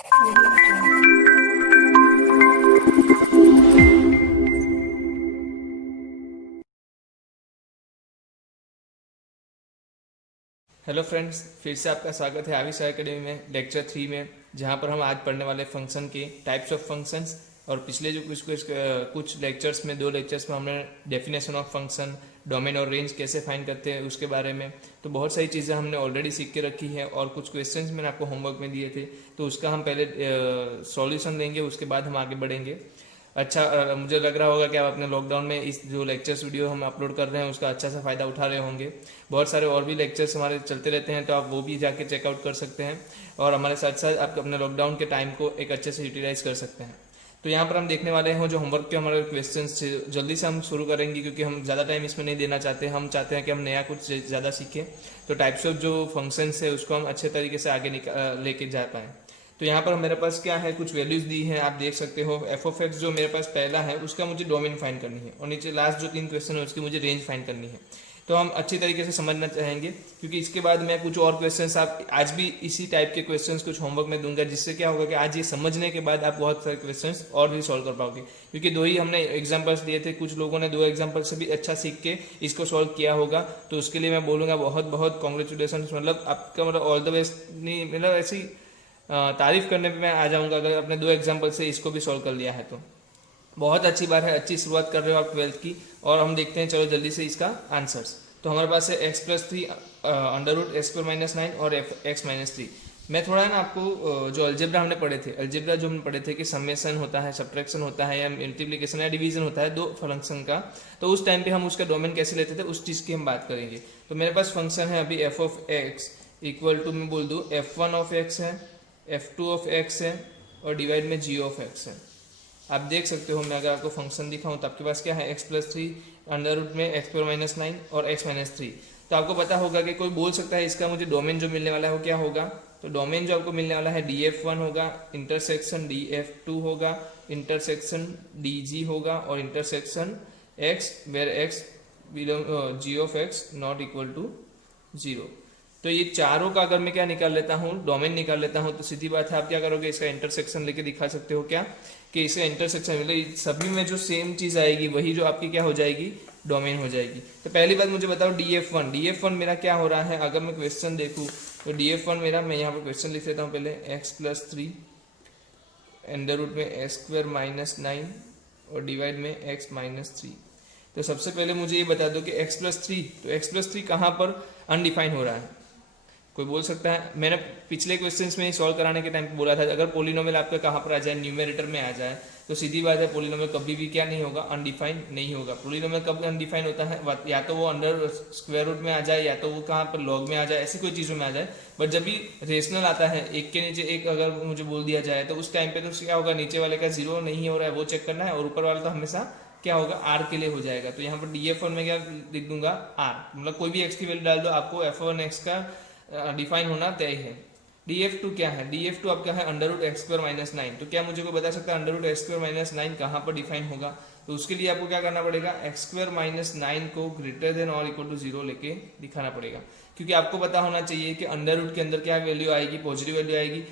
Hello friends, फिर से आपका स्वागत है आविश एकेडमी में लेक्चर 3 में, जहां पर हम आज पढ़ने वाले फंक्शन के टाइप्स ऑफ फंक्शंस। और पिछले जो कुछ लेक्चर्स में, 2 लेक्चर्स में हमने डेफिनेशन ऑफ फंक्शन, डोमेन और रेंज कैसे फाइंड करते हैं उसके बारे में तो बहुत सारी चीज़ें हमने ऑलरेडी सीख के रखी है। और कुछ क्वेश्चंस मैंने आपको होमवर्क में दिए थे, तो उसका हम पहले सॉल्यूशन देंगे, उसके बाद हम आगे बढ़ेंगे। अच्छा, मुझे लग रहा होगा कि आप अपने लॉकडाउन में इस जो लेक्चर्स वीडियो हम अपलोड कर रहे हैं उसका अच्छा सा फ़ायदा उठा रहे होंगे। बहुत सारे और भी लेक्चर्स हमारे चलते रहते हैं, तो आप वो भी जाके चेकआउट कर सकते हैं और हमारे साथ साथ आप अपने लॉकडाउन के टाइम को एक अच्छे से यूटिलाइज कर सकते हैं। तो यहाँ पर हम देखने वाले हैं जो होमवर्क के हमारे क्वेश्चंस थे, जल्दी से हम शुरू करेंगे क्योंकि हम ज़्यादा टाइम इसमें नहीं देना चाहते। हम चाहते हैं कि हम नया कुछ ज़्यादा सीखें, तो टाइप्स ऑफ जो फंक्शंस है उसको हम अच्छे तरीके से आगे लेके जा पाएँ। तो यहाँ पर मेरे पास क्या है, कुछ वैल्यूज दी हैं, आप देख सकते हो। एफ ऑफ एक्स जो मेरे पास पहला है उसका मुझे डोमेन फाइंड करनी है, और नीचे लास्ट जो 3 क्वेश्चन है उसकी मुझे रेंज फाइंड करनी है। तो हम अच्छी तरीके से समझना चाहेंगे क्योंकि इसके बाद मैं कुछ और क्वेश्चंस, आप आज भी इसी टाइप के क्वेश्चंस कुछ होमवर्क में दूंगा, जिससे क्या होगा कि आज ये समझने के बाद आप बहुत सारे क्वेश्चंस और भी सॉल्व कर पाओगे। क्योंकि 2 ही हमने एग्जांपल्स दिए थे, कुछ लोगों ने 2 एग्जांपल से भी अच्छा सीख के इसको सॉल्व किया होगा, तो उसके लिए मैं बोलूँगा बहुत बहुत कॉन्ग्रेचुलेसन। मतलब आपका मतलब ऑल द बेस्ट नहीं, मतलब ऐसी तारीफ करने पे मैं आ जाऊंगा अगर आपने 2 एग्जाम्पल से इसको भी सॉल्व कर लिया है तो बहुत अच्छी बात है। अच्छी शुरुआत कर रहे हो आप 12th की। और हम देखते हैं, चलो जल्दी से इसका आंसर्स। तो हमारे पास है x+3 अंडर रूट x² - 9 और x-3। मैं थोड़ा है ना आपको जो अलजेब्रा हमने पढ़े थे, अलजेब्रा जो हमने पढ़े थे कि समेशन होता है, सब्ट्रैक्शन होता है, या मल्टीप्लिकेशन या डिवीजन होता है 2 फंक्शन का, तो उस टाइम पे हम उसका डोमेन कैसे लेते थे उस चीज़ की हम बात करेंगे। तो मेरे पास फंक्शन है अभी f of x equal to, मैं बोल दूँ f1 ऑफ x है, f2 ऑफ x है और डिवाइड में g ऑफ x है। आप देख सकते हो, मैं अगर आपको फंक्शन दिखाऊं तो आपके पास क्या है, x+3 अंडर रूट में x² - 9 और x-3। तो आपको पता होगा कि कोई बोल सकता है इसका मुझे डोमेन जो मिलने वाला है वो क्या होगा। तो डोमेन जो आपको मिलने वाला है df1 होगा, इंटरसेक्शन df2 होगा, इंटरसेक्शन dg होगा और intersection x where x g of x not equal to 0। तो ये चारों का अगर मैं क्या निकाल लेता हूँ, डोमेन निकाल लेता हूँ, तो सीधी बात है आप क्या करोगे, इसका इंटरसेक्शन लेके दिखा सकते हो क्या कि इसे इंटरसेक्शन मतलब सभी में जो सेम चीज़ आएगी वही जो आपकी क्या हो जाएगी, डोमेन हो जाएगी। तो पहली बात मुझे बताओ df1 मेरा क्या हो रहा है। अगर मैं क्वेश्चन देखूँ तो df1 मेरा, मैं यहाँ पर क्वेश्चन लिख लेता हूँ पहले, x+3 अंडर रूट में x² - 9 और डिवाइड में x-3। तो सबसे पहले मुझे ये बता दो कि x+3, तो x+3 कहाँ पर अनडिफाइन हो रहा है। कोई बोल सकता है, मैंने पिछले क्वेश्चंस में सॉल्व कराने के टाइम पे बोला था अगर पोलिनोमियल आपका कहाँ पर आ जाए, न्यूमेरेटर में आ जाए, तो सीधी बात है पोलिनोमियल कभी भी क्या नहीं होगा, अनडिफाइन नहीं होगा। पोलिनोमियल कब अनडिफाइन होता है, या तो वो अंडर स्क्वायर रूट में आ जाए, या तो वो कहाँ पर लॉग में आ जाए, ऐसी कोई चीज़ों में आ जाए। बट जब भी रेशनल आता है, एक के नीचे एक अगर मुझे बोल दिया जाए, तो उस टाइम पे तो क्या होगा, नीचे वाले का 0 नहीं हो रहा है वो चेक करना है, और ऊपर वाला तो हमेशा क्या होगा, आर के लिए हो जाएगा। तो यहाँ पर df1 में क्या लिख दूंगा, आर, मतलब कोई भी एक्स की वैल्यू डाल दो, आपको f1 x का डिफाइन होना तय है। df2 क्या है, df2 आपका है अंडर रूट x² - 9। तो क्या मुझे कोई बता सकता है अंडर रूट x² - 9 कहाँ पर डिफाइन होगा। तो उसके लिए आपको क्या करना पड़ेगा, x² - 9 को ग्रेटर देन और इक्वल टू 0 लेके दिखाना पड़ेगा। क्योंकि आपको पता होना चाहिए कि अंडर रूट के अंदर क्या वैल्यू आएगी, पॉजिटिव वैल्यू आएगी,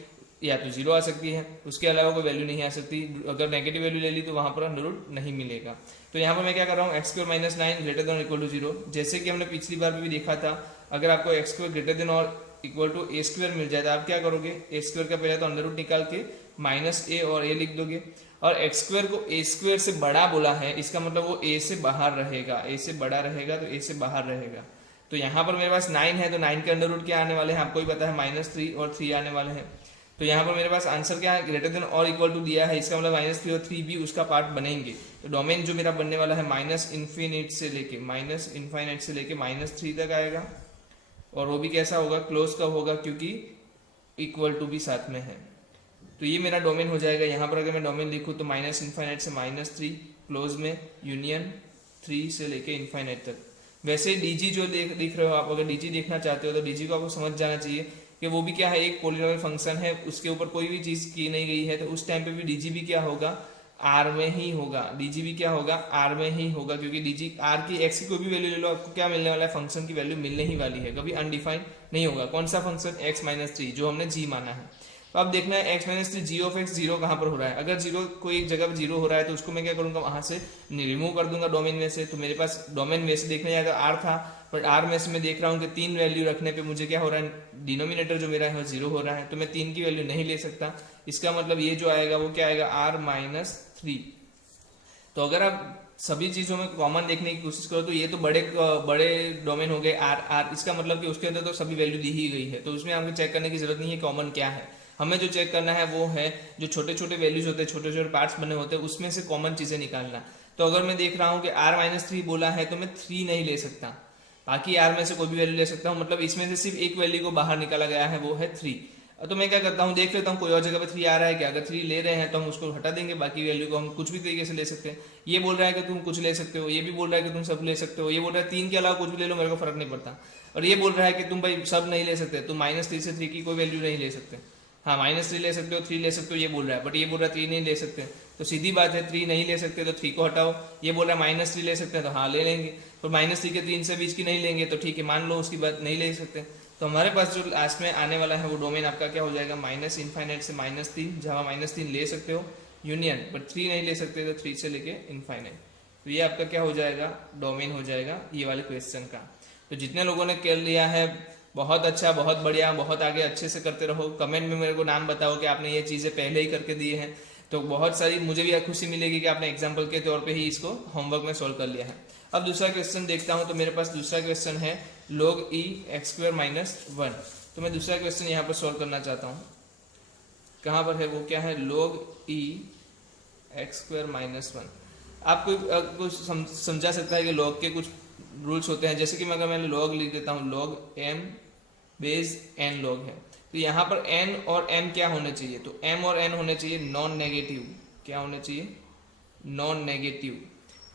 या तो 0 आ सकती है, उसके अलावा कोई वैल्यू नहीं आ सकती। अगर नेगेटिव वैल्यू ले ली तो वहां पर अंडर रूट नहीं मिलेगा। तो यहाँ पर मैं क्या कर रहा हूँ, x² - 9 ग्रेटर देन और इक्वल टू 0, जैसे कि हमने पिछली बार भी देखा था। अगर आपको x² ग्रेटर देन और इक्वल टू a² मिल जाए तो आप क्या करोगे, a² का पहले तो अंडर रूट निकाल के -a और a लिख दोगे, और x² को a² से बड़ा बोला है, इसका मतलब वो a से बाहर रहेगा, a से बड़ा रहेगा तो a से बाहर रहेगा। तो यहाँ पर मेरे पास 9 है, तो 9 के अंडर रूट क्या आने वाले हैं आपको ही पता है, -3 और 3 आने वाले हैं। तो यहाँ पर मेरे पास आंसर क्या है, ग्रेटर देन और इक्वल टू दिया है, इसका मतलब -3 और 3 भी उसका पार्ट बनेंगे। तो डोमेन जो मेरा बनने वाला है -∞ से लेके -3 तक आएगा, और वो भी कैसा होगा, क्लोज कब होगा, क्योंकि इक्वल टू भी साथ में है। तो ये मेरा डोमेन हो जाएगा। यहाँ पर अगर मैं डोमेन लिखूँ तो -∞ से -3, क्लोज में यूनियन 3 से लेके इन्फाइनाइट तक। वैसे dg जो देख रहे हो आप, अगर dg देखना चाहते हो तो dg को आपको समझ जाना चाहिए कि वो भी क्या है, एक पोलिनोमियल फंक्शन है, उसके ऊपर कोई भी चीज़ की नहीं गई है, तो उस टाइम पे भी dg भी क्या होगा, आर में ही होगा। dg भी क्या होगा, आर में ही होगा, क्योंकि dg आर की एक्स की कोई भी वैल्यू ले लो, आपको क्या मिलने वाला है, फंक्शन की वैल्यू मिलने ही वाली है, कभी अनडिफाइंड नहीं होगा। कौन सा फंक्शन, x-3 जो हमने g माना है। तो अब देखना है x minus three G of x zero कहाँ पर हो रहा है। अगर जीरो कोई एक जगह पर जीरो हो रहा है तो उसको मैं क्या करूंगा, वहां से रिमूव कर दूंगा डोमेन में से। तो मेरे पास डोमेन में से देखने जाएगा r था, बट r में से मैं देख रहा हूँ कि 3 वैल्यू रखने पे मुझे क्या हो रहा है, डिनोमिनेटर जो मेरा है वो जीरो हो रहा है, तो मैं 3 की वैल्यू नहीं ले सकता। इसका मतलब ये जो आएगा वो क्या आएगा, r माइनस थ्री। तो अगर आप सभी चीजों में कॉमन देखने की कोशिश करो तो ये तो बड़े बड़े डोमेन हो गए आर आर, इसका मतलब कि उसके अंदर तो सभी वैल्यू दी ही गई है, तो उसमें आपको चेक करने की जरूरत नहीं है कॉमन क्या है। हमें जो चेक करना है वो है जो छोटे छोटे वैल्यूज होते हैं, छोटे छोटे पार्ट्स बने होते हैं, उसमें से कॉमन चीजें निकालना। तो अगर मैं देख रहा हूँ कि r माइनस थ्री बोला है तो मैं 3 नहीं ले सकता, बाकी r में से कोई भी वैल्यू ले सकता हूँ, मतलब इसमें से सिर्फ एक वैल्यू को बाहर निकाला गया है वो है 3। तो मैं क्या करता हूँ, देख लेता हूँ कोई और जगह पे 3 आ रहा है क्या। अगर 3 ले रहे हैं तो हम उसको हटा देंगे, बाकी वैल्यू को हम कुछ भी तरीके से ले सकते हैं। ये बोल रहा है कि तुम कुछ ले सकते हो, ये भी बोल रहा है कि तुम सब ले सकते हो, ये बोल रहा है 3 के अलावा कुछ भी ले लो मेरे को फर्क नहीं पड़ता, और ये बोल रहा है कि तुम भाई सब नहीं ले सकते, तुम माइनस थ्री से 3 की कोई वैल्यू नहीं ले सकते। हाँ माइनस 3 ले सकते हो, 3 ले सकते हो ये बोल रहा है, बट ये बोल रहा है 3 नहीं ले सकते। तो सीधी बात है 3 नहीं ले सकते तो 3 को हटाओ। ये बोल रहा है माइनस 3 ले सकते हैं तो हाँ ले लेंगे, तो माइनस 3 के 3 से बीच की नहीं लेंगे तो ठीक है, मान लो उसकी बात नहीं ले सकते। तो हमारे पास जो लास्ट में आने वाला है वो डोमेन आपका क्या हो जाएगा, माइनस इनफाइनाइट से माइनस 3, जहाँ माइनस 3 ले सकते हो यूनियन, बट 3 नहीं ले सकते तो 3 से लेके इनफाइनाइट। तो ये आपका क्या हो जाएगा, डोमेन हो जाएगा ये वाले क्वेश्चन का। तो जितने लोगों ने कर लिया है बहुत अच्छा, बहुत बढ़िया, बहुत आगे अच्छे से करते रहो। कमेंट में मेरे को नाम बताओ कि आपने ये चीज़ें पहले ही करके दिए हैं, तो बहुत सारी मुझे भी खुशी मिलेगी कि आपने एग्जाम्पल के तौर पे ही इसको होमवर्क में सोल्व कर लिया है। अब दूसरा क्वेश्चन देखता हूँ, तो मेरे पास दूसरा क्वेश्चन है log e x square minus 1। तो मैं दूसरा क्वेश्चन यहाँ पर सोल्व करना चाहता हूँ। कहाँ पर है वो, क्या है, log e x square minus 1। आपको समझा सकता है कि log के कुछ रूल्स होते हैं, जैसे कि अगर मैं log लिख देता हूँ, log m base n log है, तो यहाँ पर n और n क्या होने चाहिए, तो m और n होने चाहिए नॉन नेगेटिव। क्या होने चाहिए, नॉन नेगेटिव।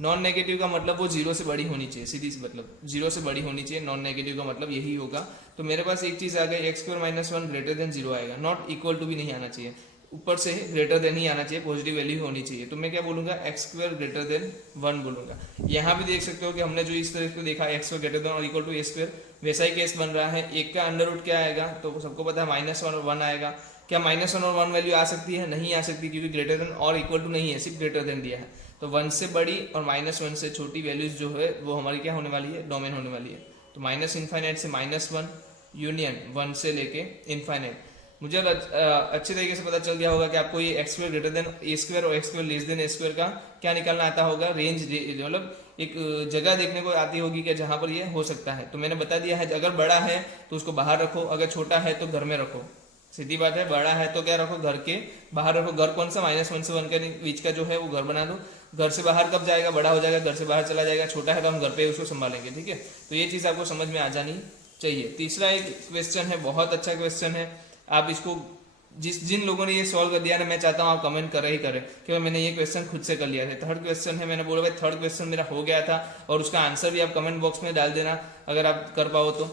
नॉन नेगेटिव का मतलब वो जीरो से बड़ी होनी चाहिए, सीधी सी मतलब जीरो से बड़ी होनी चाहिए, नॉन नेगेटिव का मतलब यही होगा। तो मेरे पास एक चीज आ गई, x square minus 1 greater than zero आएगा, नॉट इक्वल टू भी नहीं आना चाहिए, ऊपर से ग्रेटर देन ही आना चाहिए, पॉजिटिव वैल्यू होनी चाहिए। तो मैं क्या बोलूंगा, एक्स स्क्वायर ग्रेटर देन 1 बोलूंगा। यहाँ भी देख सकते हो कि हमने जो इस तरह से देखा एक्स स्क्वायर ग्रेटर देन और इक्वल टू ए स्क्वायर, वैसा ही केस बन रहा है। एक का अंडर रूट क्या आएगा, तो सबको पता है माइनस 1 और 1 आएगा। क्या माइनस 1 और 1 वैल्यू आ सकती है, नहीं आ सकती, क्योंकि ग्रेटर देन और इक्वल टू नहीं है, सिर्फ ग्रेटर देन दिया है। तो 1 से बड़ी और माइनस 1 से छोटी वैल्यूज जो है वो हमारी क्या होने वाली है, डोमेन होने वाली है। तो माइनस इनफाइनाइट से माइनस 1 यूनियन 1 से लेके इनफाइनाइट। मुझे अच्छे तरीके से पता चल गया होगा कि आपको ये एक्स स्क्वायर ग्रेटर देन ए स्क्वायर और एक्स स्क्वायर लेस देन ए स्क्वायर का क्या निकालना आता होगा, रेंज, मतलब एक जगह देखने को आती होगी कि जहां पर ये हो सकता है। तो मैंने बता दिया है, अगर बड़ा है तो उसको बाहर रखो, अगर छोटा है तो घर में रखो। सीधी बात है, बड़ा है तो क्या रखो, घर के बाहर रखो। घर कौन सा, माइनस 1 से 1 के बीच का जो है वो घर बना दो। घर से बाहर कब जाएगा, बड़ा हो जाएगा, घर से बाहर चला जाएगा। छोटा है तो हम घर पे उसको संभालेंगे, ठीक है। तो ये चीज आपको समझ में आ जानी चाहिए। तीसरा एक क्वेश्चन है, बहुत अच्छा क्वेश्चन है। आप इसको जिन लोगों ने ये सॉल्व कर दिया ना, मैं चाहता हूँ आप कमेंट करें ही करें कि मैंने ये क्वेश्चन खुद से कर लिया था। थर्ड क्वेश्चन है, मैंने बोला भाई थर्ड क्वेश्चन मेरा हो गया था, और उसका आंसर भी आप कमेंट बॉक्स में डाल देना अगर आप कर पाओ तो।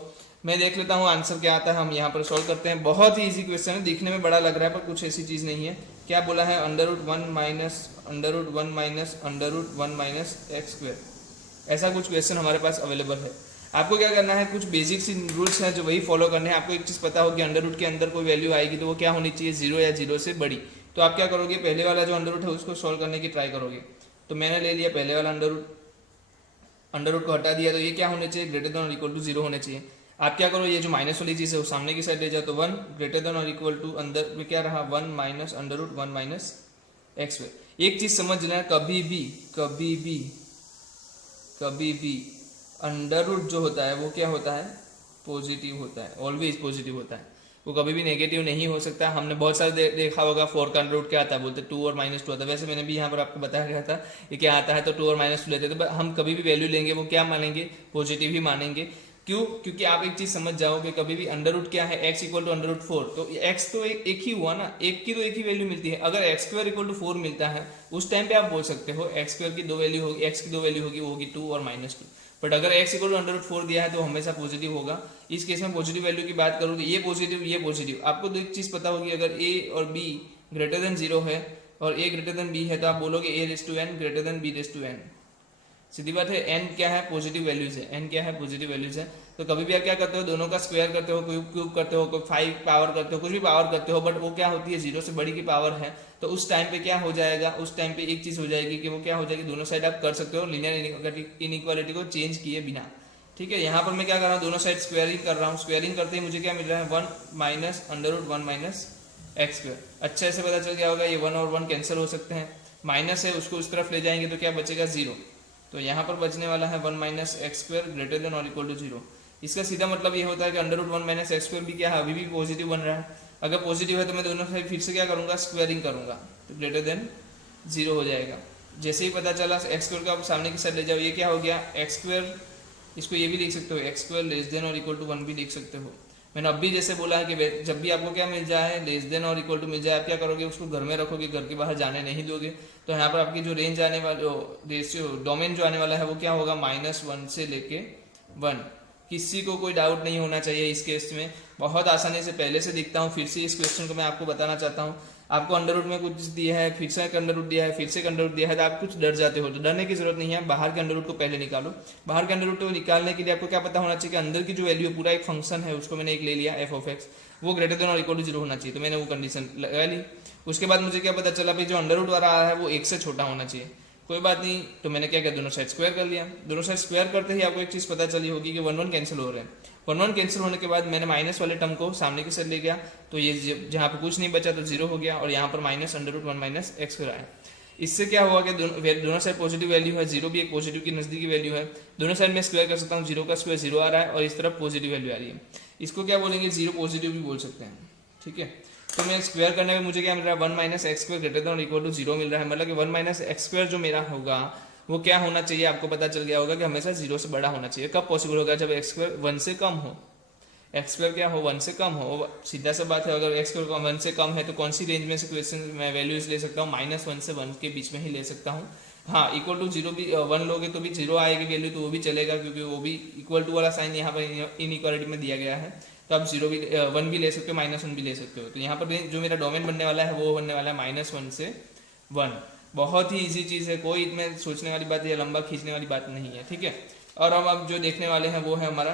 मैं देख लेता हूँ आंसर क्या आता है, हम यहाँ पर सॉल्व करते हैं। बहुत ही इजी क्वेश्चन है, दिखने में बड़ा लग रहा है पर कुछ ऐसी चीज नहीं है। क्या बोला है, under root one minus under root one minus X square, ऐसा कुछ क्वेश्चन हमारे पास अवेलेबल है। आपको क्या करना है, कुछ बेसिक सी रूल्स हैं जो वही फॉलो करने हैं। आपको एक चीज पता हो कि अंडर रूट के अंदर कोई वैल्यू आएगी तो वो क्या होनी चाहिए, जीरो या जीरो से बड़ी। तो आप क्या करोगे, पहले वाला जो अंडर रूट है उसको सॉल्व करने की ट्राई करोगे। तो मैंने ले लिया पहले वाला अंडर रूट को हटा दिया, तो ये क्या होने चाहिए, ग्रेटर देन और इक्वल टू जीरो होने चाहिए। आप क्या करो, ये जो माइनस वाली चीज है वो सामने की साइड ले जाओ, तो 1 ग्रेटर देन और इक्वल टू अंदर में क्या रहा, 1 minus under root 1 minus X square. एक चीज समझ लेना, कभी भी अंडर रूट जो होता है वो क्या होता है, पॉजिटिव होता है, ऑलवेज पॉजिटिव होता है, वो कभी भी नेगेटिव नहीं हो सकता। हमने बहुत सारे देखा होगा 4 का अंडर रूट क्या आता है, बोलते 2 और माइनस 2 आता है। वैसे मैंने भी यहाँ पर आपको बताया गया था ये क्या आता है, तो 2 और माइनस 2 लेते थे। तो हम कभी भी वैल्यू लेंगे वो क्या मानेंगे, पॉजिटिव ही मानेंगे। क्यों, क्योंकि आप एक चीज समझ जाओ कि कभी भी अंडर रूट क्या है, x equal to under root 4, तो x तो एक ही हुआ ना, एक की तो एक ही वैल्यू मिलती है। अगर एक्स स्क्वायर इक्वल टू 4 मिलता है उस टाइम पे आप बोल सकते हो एक्स स्क्वायर की दो वैल्यू होगी, x की दो वैल्यू होगी, वो होगी 2 और माइनस 2। बट अगर x equal to under root 4 दिया है तो हमेशा पॉजिटिव होगा। इस केस में पॉजिटिव वैल्यू की बात करूँ तो ये पॉजिटिव। आपको तो एक चीज पता होगी, अगर a और b ग्रेटर देन 0 है और a ग्रेटर देन b है तो आप बोलोगे a raise to n greater than b raise to n। सीधी बात है, n क्या है, पॉजिटिव वैल्यूज है, n क्या है, पॉजिटिव वैल्यूज है। तो कभी भी आप क्या करते हो, दोनों का स्क्वायर करते हो, क्यूब करते हो, कोई 5 पावर करते हो, कुछ भी पावर करते हो, बट वो क्या होती है, 0 से बड़ी की पावर है। तो उस टाइम पे क्या हो जाएगा, उस टाइम पे एक चीज हो जाएगी कि वो क्या हो जाएगी, दोनों साइड आप कर सकते हो लीनियर इनइक्वालिटी को चेंज किए बिना। ठीक है, यहाँ पर मैं क्या कर रहा हूँ, दोनों साइड स्क्वायरिंग कर रहा हूँ। स्क्वायरिंग करते ही मुझे क्या मिल रहा है, 1 minus under root 1 minus X square. अच्छा से पता चल गया होगा, ये 1 और 1 कैंसिल हो सकते हैं, माइनस है उसको उस तरफ ले जाएंगे तो क्या बचेगा, 0। तो यहाँ पर बचने वाला है 1 minus X square greater than और इक्वल टू 0। इसका सीधा मतलब ये होता है कि under root 1 minus X square भी क्या है, अभी भी पॉजिटिव बन रहा है। अगर पॉजिटिव है तो मैं दोनों साइड फिर से क्या करूंगा, स्क्वायरिंग करूंगा, तो ग्रेटर देन 0 हो जाएगा। जैसे ही पता चला एक्स स्क्वायर का सामने की साइड ले जाओ, ये क्या हो गया, एक्स स्क्वायर, इसको ये भी लिख सकते हो, एक्स स्क्वायर लेस देन और इक्वल टू 1 भी लिख सकते हो। मैंने अब भी जैसे बोला है कि जब भी आपको क्या मिल जाए, लेस देन और इक्वल टू मिल जाए, आप क्या करोगे, उसको घर में रखोगे, घर के बाहर जाने नहीं दोगे। तो यहाँ पर आपकी जो रेंज आने वाली, रेशियो डोमेन जो आने वाला है वो क्या होगा, -1 से लेके 1। किसी को कोई डाउट नहीं होना चाहिए इस केस में, बहुत आसानी से पहले से दिखता हूँ। फिर से इस क्वेश्चन को मैं आपको बताना चाहता हूँ। आपको अंडर रूट में कुछ दिया है, फिर से एक अंडर रूट दिया है, फिर से एक अंडर रूट दिया है, तो आप कुछ डर जाते हो, तो डरने की जरूरत नहीं है। बाहर के अंडर रूट को पहले निकालो। बाहर के अंडर रूट को निकालने के लिए आपको क्या पता होना चाहिए कि अंदर की जो वैल्यू है, पूरा एक फंक्शन है, उसको मैंने एक ले लिया एफ ऑफ एक्स, वो ग्रेटर देन और इक्वल टू 0 होना चाहिए, तो मैंने वो कंडीशन लगा ली। उसके बाद मुझे क्या पता चला, भाई जो अंडर रूट वाला है वो 1 से छोटा होना चाहिए। कोई बात नहीं, तो मैंने क्या किया, दोनों साइड स्क्वायर कर लिया। दोनों साइड स्क्वायर करते ही आपको एक चीज पता चली होगी कि 1 1 कैंसिल हो रहे हैं। 1 1 कैंसिल होने के बाद मैंने माइनस वाले टर्म को सामने की साइड ले गया, तो ये जहाँ पे कुछ नहीं बचा तो 0 हो गया, और यहाँ पर minus under root 1 minus X square आया। इससे क्या हुआ कि दोनों साइड पॉजिटिव वैल्यू है, 0 भी एक पॉजिटिव की नजदीकी वैल्यू है। दोनों साइड में स्क्वायर कर सकता हूँ, 0 का स्क्वायर 0 आ रहा है, और इस तरफ पॉजिटिव वैल्यू आ रही है। इसको क्या बोलेंगे, 0 पॉजिटिव भी बोल सकते हैं। ठीक है, तो मैं स्क्वायर करने में मुझे क्या मिल रहा है, 1 minus X square greater than और इक्वल टू 0 मिल रहा है। मतलब कि 1 माइनस एक्स स्क्वायर जो मेरा होगा वो क्या होना चाहिए, आपको पता चल गया होगा कि हमेशा 0 से बड़ा होना चाहिए। कब पॉसिबल होगा, जब एक्स स्क्वायर 1 से कम हो। एक्स स्क्वायर क्या हो, 1 से कम हो, सीधा सा बात है। अगर एक्स स्क्वायर 1 से कम है तो कौन सी रेंज में से क्वेश्चन मैं वैल्यूज ले सकता हूँ, -1 से 1 के बीच में ही ले सकता हूँ। हाँ, इक्वल टू 0 भी 1 लोगे तो भी 0 आएगी वैल्यू, तो वो भी चलेगा, क्योंकि वो भी इक्वल टू वाला साइन यहाँ पर इनइक्वालिटी में दिया गया है। तो आप 0 भी 1 भी ले सकते हो, -1 भी ले सकते हो। तो यहाँ पर जो मेरा डोमेन बनने वाला है वो बनने वाला है -1 से 1। बहुत ही इजी चीज़ है, कोई इसमें सोचने वाली बात या लंबा खींचने वाली बात नहीं है। ठीक है, और हम अब जो देखने वाले हैं वो है हमारा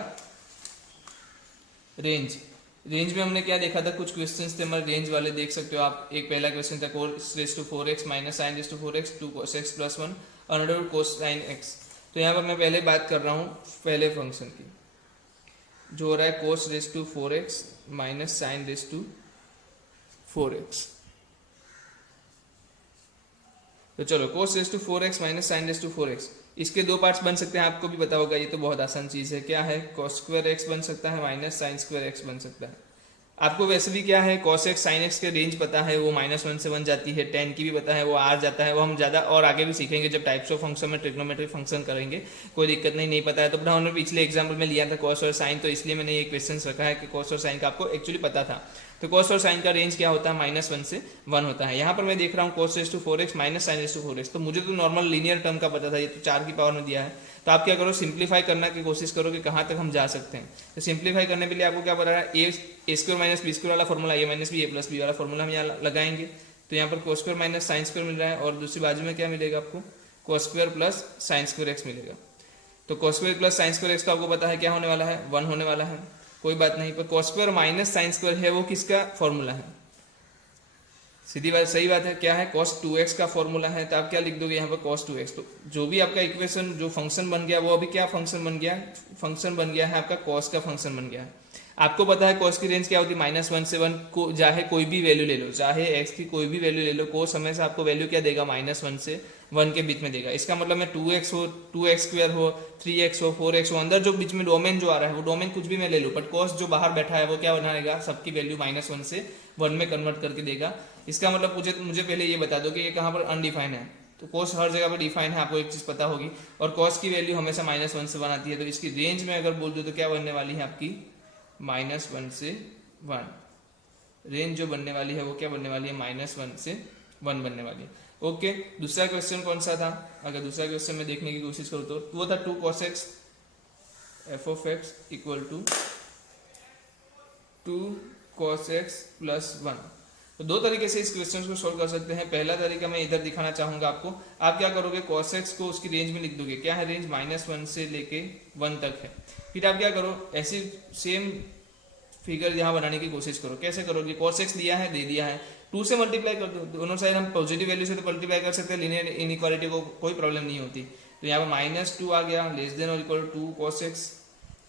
रेंज। रेंज में हमने क्या देखा था, कुछ क्वेश्चंस थे हमारे रेंज वाले, देख सकते हो आप। एक पहला क्वेश्चन था cos⁴x minus sin⁴x 2cos x + 1 under root cos sin x। तो यहाँ पर मैं पहले बात कर रहा हूँ पहले फंक्शन की, जो हो रहा है cos⁴x माइनस sin⁴x। तो चलो cos⁴x माइनस sin⁴x, इसके दो पार्ट्स बन सकते हैं, आपको भी पता होगा, ये तो बहुत आसान चीज है। क्या है, cos² बन सकता है माइनस sin² बन सकता है। आपको वैसे भी क्या है, cos x sin x के रेंज पता है, वो -1 से 1 जाती है। tan की भी पता है, वो r जाता है। वो हम ज्यादा और आगे भी सीखेंगे जब टाइप्स ऑफ फंक्शन में ट्रिग्नोमेट्रिक फंक्शन करेंगे, कोई दिक्कत नहीं पता है तो। अपना हमने पिछले एग्जाम्पल में लिया था cos और sin, तो इसलिए मैंने ये क्वेश्चन रखा है कि cos और sin का आपको एक्चुअली पता था। तो cos और sin का रेंज क्या होता है, -1 से 1 होता है। यहाँ पर मैं देख रहा हूँ cos⁴x माइनस sin⁴x, तो मुझे तो नॉर्मल लीनियर टर्म का पता था, ये तो 4 की पावर में दिया है। तो आप क्या करो, सिंप्लीफाई करने की कोशिश करो कि कहाँ तक हम जा सकते हैं। तो सिंप्लीफाई करने के लिए आपको क्या पता है, a² माइनस b² वाला formula, a minus B a+ b वाला फॉर्मूला हम यहाँ लगाएंगे। तो यहाँ पर cos² माइनस sin² मिल रहा है, और दूसरी बाजू में क्या मिलेगा आपको, cos² प्लस sin²x मिलेगा। तो cos² प्लस sin²x तो आपको पता है क्या होने वाला है, 1 होने वाला है। कोई बात नहीं, पर cos² माइनस sin² है वो किसका फॉर्मूला है, सीधी बात, सही बात है, क्या है, cos⁴x का फॉर्मूला है। तो आप क्या लिख दोगे यहाँ पर cos⁴x। तो जो भी आपका इक्वेशन, जो फंक्शन बन गया, वो अभी क्या फंक्शन बन गया, फंक्शन बन गया है आपका cos का फंक्शन बन गया है। आपको पता है cos की रेंज क्या होती है, -1 से 1 को, चाहे कोई भी वैल्यू ले लो, चाहे x की कोई भी वैल्यू ले लो, cos हमेशा आपको वैल्यू क्या देगा, -1 से 1 के बीच में देगा। इसका मतलब में 2x हो, 2x² हो, 3x हो, 4x हो, अंदर जो बीच में डोमेन जो आ रहा है वो डोमेन कुछ भी मैं ले लूँ, बट cos जो बाहर बैठा है वो क्या बनाएगा, सबकी वैल्यू -1 से 1 में कन्वर्ट करके देगा। इसका मतलब मुझे पहले ये बता दो कि ये कहाँ पर अनडिफाइन है। तो cos हर जगह पर डिफाइन है, आपको एक चीज पता होगी, और cos की वैल्यू हमेशा -1 से 1 आती है। तो इसकी रेंज में अगर बोल दो तो क्या बनने वाली है आपकी, -1 से 1। रेंज जो बनने वाली है वो क्या बनने वाली है, -1 से 1 बनने वाली है। ओके, दूसरा क्वेश्चन कौन सा था, अगर दूसरा क्वेश्चन में देखने की कोशिश करो तो वो था 2cos x f(x) = 2cos x + 1। तो दो तरीके से इस क्वेश्चन को सोल्व कर सकते हैं। पहला तरीका मैं इधर दिखाना चाहूंगा आपको। आप क्या करोगे, cos x को उसकी रेंज में लिख दोगे। क्या है रेंज, -1 से लेके 1 तक है। फिर आप क्या करो, ऐसी सेम फिगर यहाँ बनाने की कोशिश करो। कैसे करोगे, cos x दिया है, दे दिया है, 2 से मल्टीप्लाई कर दो। दोनों साइड हम पॉजिटिव वैल्यू से तो मल्टीप्लाई कर सकते हैं, लीनियर इनइक्वालिटी को कोई प्रॉब्लम नहीं होती। तो यहाँ पर -2 आ गया, लेस देन और equal to cos x,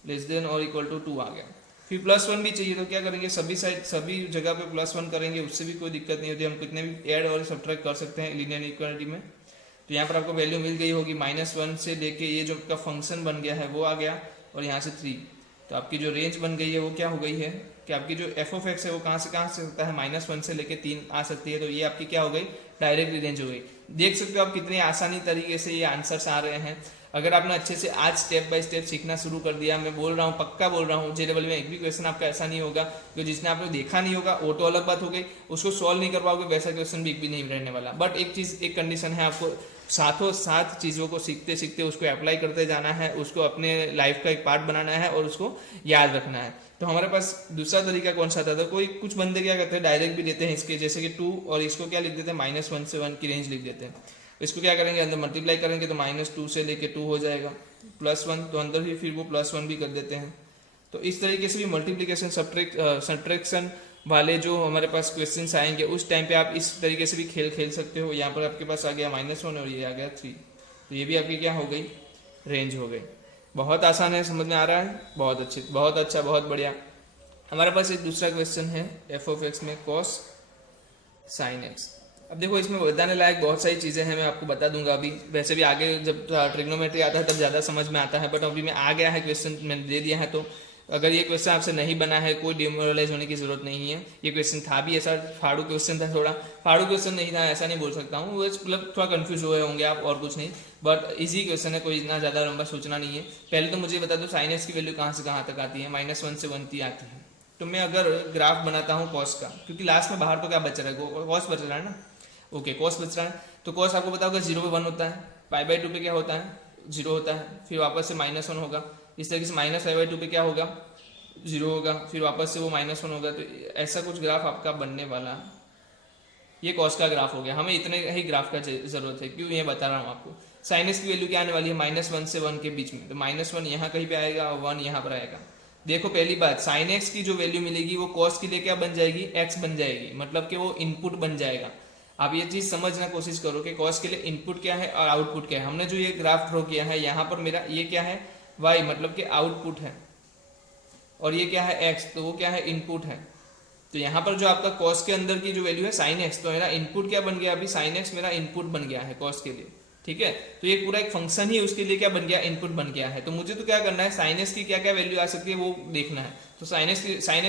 less than और इक्वल टू 2 आ गया। फिर +1 भी चाहिए, तो क्या करेंगे, सभी साइड सभी जगह पे +1 करेंगे, उससे भी कोई दिक्कत नहीं होती। हम कितने भी ऐड और सब्ट्रैक्ट कर सकते हैं लीनियर इक्वालिटी में। तो यहाँ पर आपको वैल्यू मिल गई होगी, -1 से लेके ये जो आपका फंक्शन बन गया है वो आ गया, और यहाँ से 3। तो आपकी जो रेंज बन गई है वो क्या हो गई है कि आपकी जो f(x) है वो कहाँ से होता है, -1 से लेके 3 आ सकती है। तो ये आपकी क्या हो गई, डायरेक्टली रेंज हो गई। देख सकते हो आप कितनी आसानी तरीके से ये आंसर्स आ रहे हैं। अगर आपने अच्छे से आज स्टेप बाय स्टेप सीखना शुरू कर दिया, मैं बोल रहा हूँ, पक्का बोल रहा हूँ, JEE में एक भी क्वेश्चन आपका ऐसा नहीं होगा कि जिसने आपने देखा नहीं होगा, वो तो अलग बात हो गई, उसको सॉल्व नहीं कर पाओगे, वैसा क्वेश्चन भी एक भी नहीं रहने वाला। बट एक चीज, एक कंडीशन है, आपको साथों साथ चीज़ों को सीखते सीखते उसको अप्लाई करते जाना है, उसको अपने लाइफ का एक पार्ट बनाना है और उसको याद रखना है। तो हमारे पास दूसरा तरीका कौन सा था, तो कोई कुछ बंदे क्या करते हैं, डायरेक्ट भी लेते हैं इसके, जैसे कि 2 और इसको क्या लिख देते हैं, -1 से 1 की रेंज लिख देते हैं। इसको क्या करेंगे, अंदर मल्टीप्लाई करेंगे तो -2 से लेके 2 हो जाएगा, +1 तो अंदर भी फिर वो +1 भी कर देते हैं। तो इस तरीके से भी मल्टीप्लिकेशन सब्ट्रैक्शन वाले जो हमारे पास क्वेश्चंस आएंगे उस टाइम पे आप इस तरीके से भी खेल सकते हो। यहाँ पर आपके पास आ गया -1 और ये आ गया 3, तो ये भी आपकी क्या हो गई, रेंज हो गई। बहुत आसान है, समझ में आ रहा है, बहुत अच्छी, बहुत अच्छा, बहुत बढ़िया। हमारे पास एक दूसरा क्वेश्चन है f(x) में cos sin x। अब देखो इसमें बताने लायक बहुत सारी चीज़ें हैं, मैं आपको बता दूंगा अभी। वैसे भी आगे जब ट्रिग्नोमेट्री आता है तब ज़्यादा समझ में आता है, बट अभी मैं आ गया है, क्वेश्चन मैंने दे दिया है। तो अगर ये क्वेश्चन आपसे नहीं बना है, कोई डिमोरलाइज होने की जरूरत नहीं है। ये क्वेश्चन था भी ऐसा फाड़ू क्वेश्चन था, थोड़ा फाड़ू क्वेश्चन नहीं था, ऐसा नहीं बोल सकता हूँ, वो मतलब थोड़ा कंफ्यूज हुए होंगे आप, और कुछ नहीं। बट इजी क्वेश्चन है, कोई इतना ज़्यादा लंबा सोचना नहीं है। पहले तो मुझे बता दो sin x की वैल्यू कहाँ से कहाँ तक आती है, -1 से 1 तक आती है। तो मैं अगर ग्राफ बनाता हूँ कॉस का, क्योंकि लास्ट में बाहर तो क्या बच रहा है, कॉस बच रहा है ना, ओके कॉस बच रहा है। तो कॉस आपको पता होगा 0 पे 1 होता है, π/2 पे क्या होता है, 0 होता है, फिर वापस से -1 होगा। इस तरीके से -π/2 पे क्या होगा, 0 होगा, फिर वापस से वो -1 होगा। तो ऐसा कुछ ग्राफ आपका बनने वाला, ये कॉस का ग्राफ हो गया। हमें इतने ही ग्राफ का जरूरत है, क्यों ये बता रहा हूँ आपको। sin x की वैल्यू क्या आने वाली है, -1 से 1 के बीच में, तो -1 यहाँ कहीं पे आएगा और 1 यहाँ पर आएगा। देखो पहली बात, sin x की जो वैल्यू मिलेगी वो cos के लिए क्या बन जाएगी, x बन जाएगी, मतलब कि वो इनपुट बन जाएगा। आप ये चीज समझना कोशिश करो कि cos के लिए इनपुट क्या है और आउटपुट क्या है। हमने जो ये ग्राफ ड्रॉ किया है, यहाँ पर मेरा ये क्या है, y, मतलब कि आउटपुट है, और ये क्या है x, तो वो क्या है, इनपुट है। तो यहाँ पर जो आपका cos के अंदर की जो वैल्यू है sin x, तो मेरा इनपुट क्या बन गया, अभी sin x मेरा इनपुट बन गया है cos के लिए, ठीक है। तो ये पूरा एक फंक्शन ही उसके लिए क्या बन गया, इनपुट बन गया है। तो मुझे तो क्या करना है, sin x की क्या क्या वैल्यू आ सकती है वो देखना है। तो sin x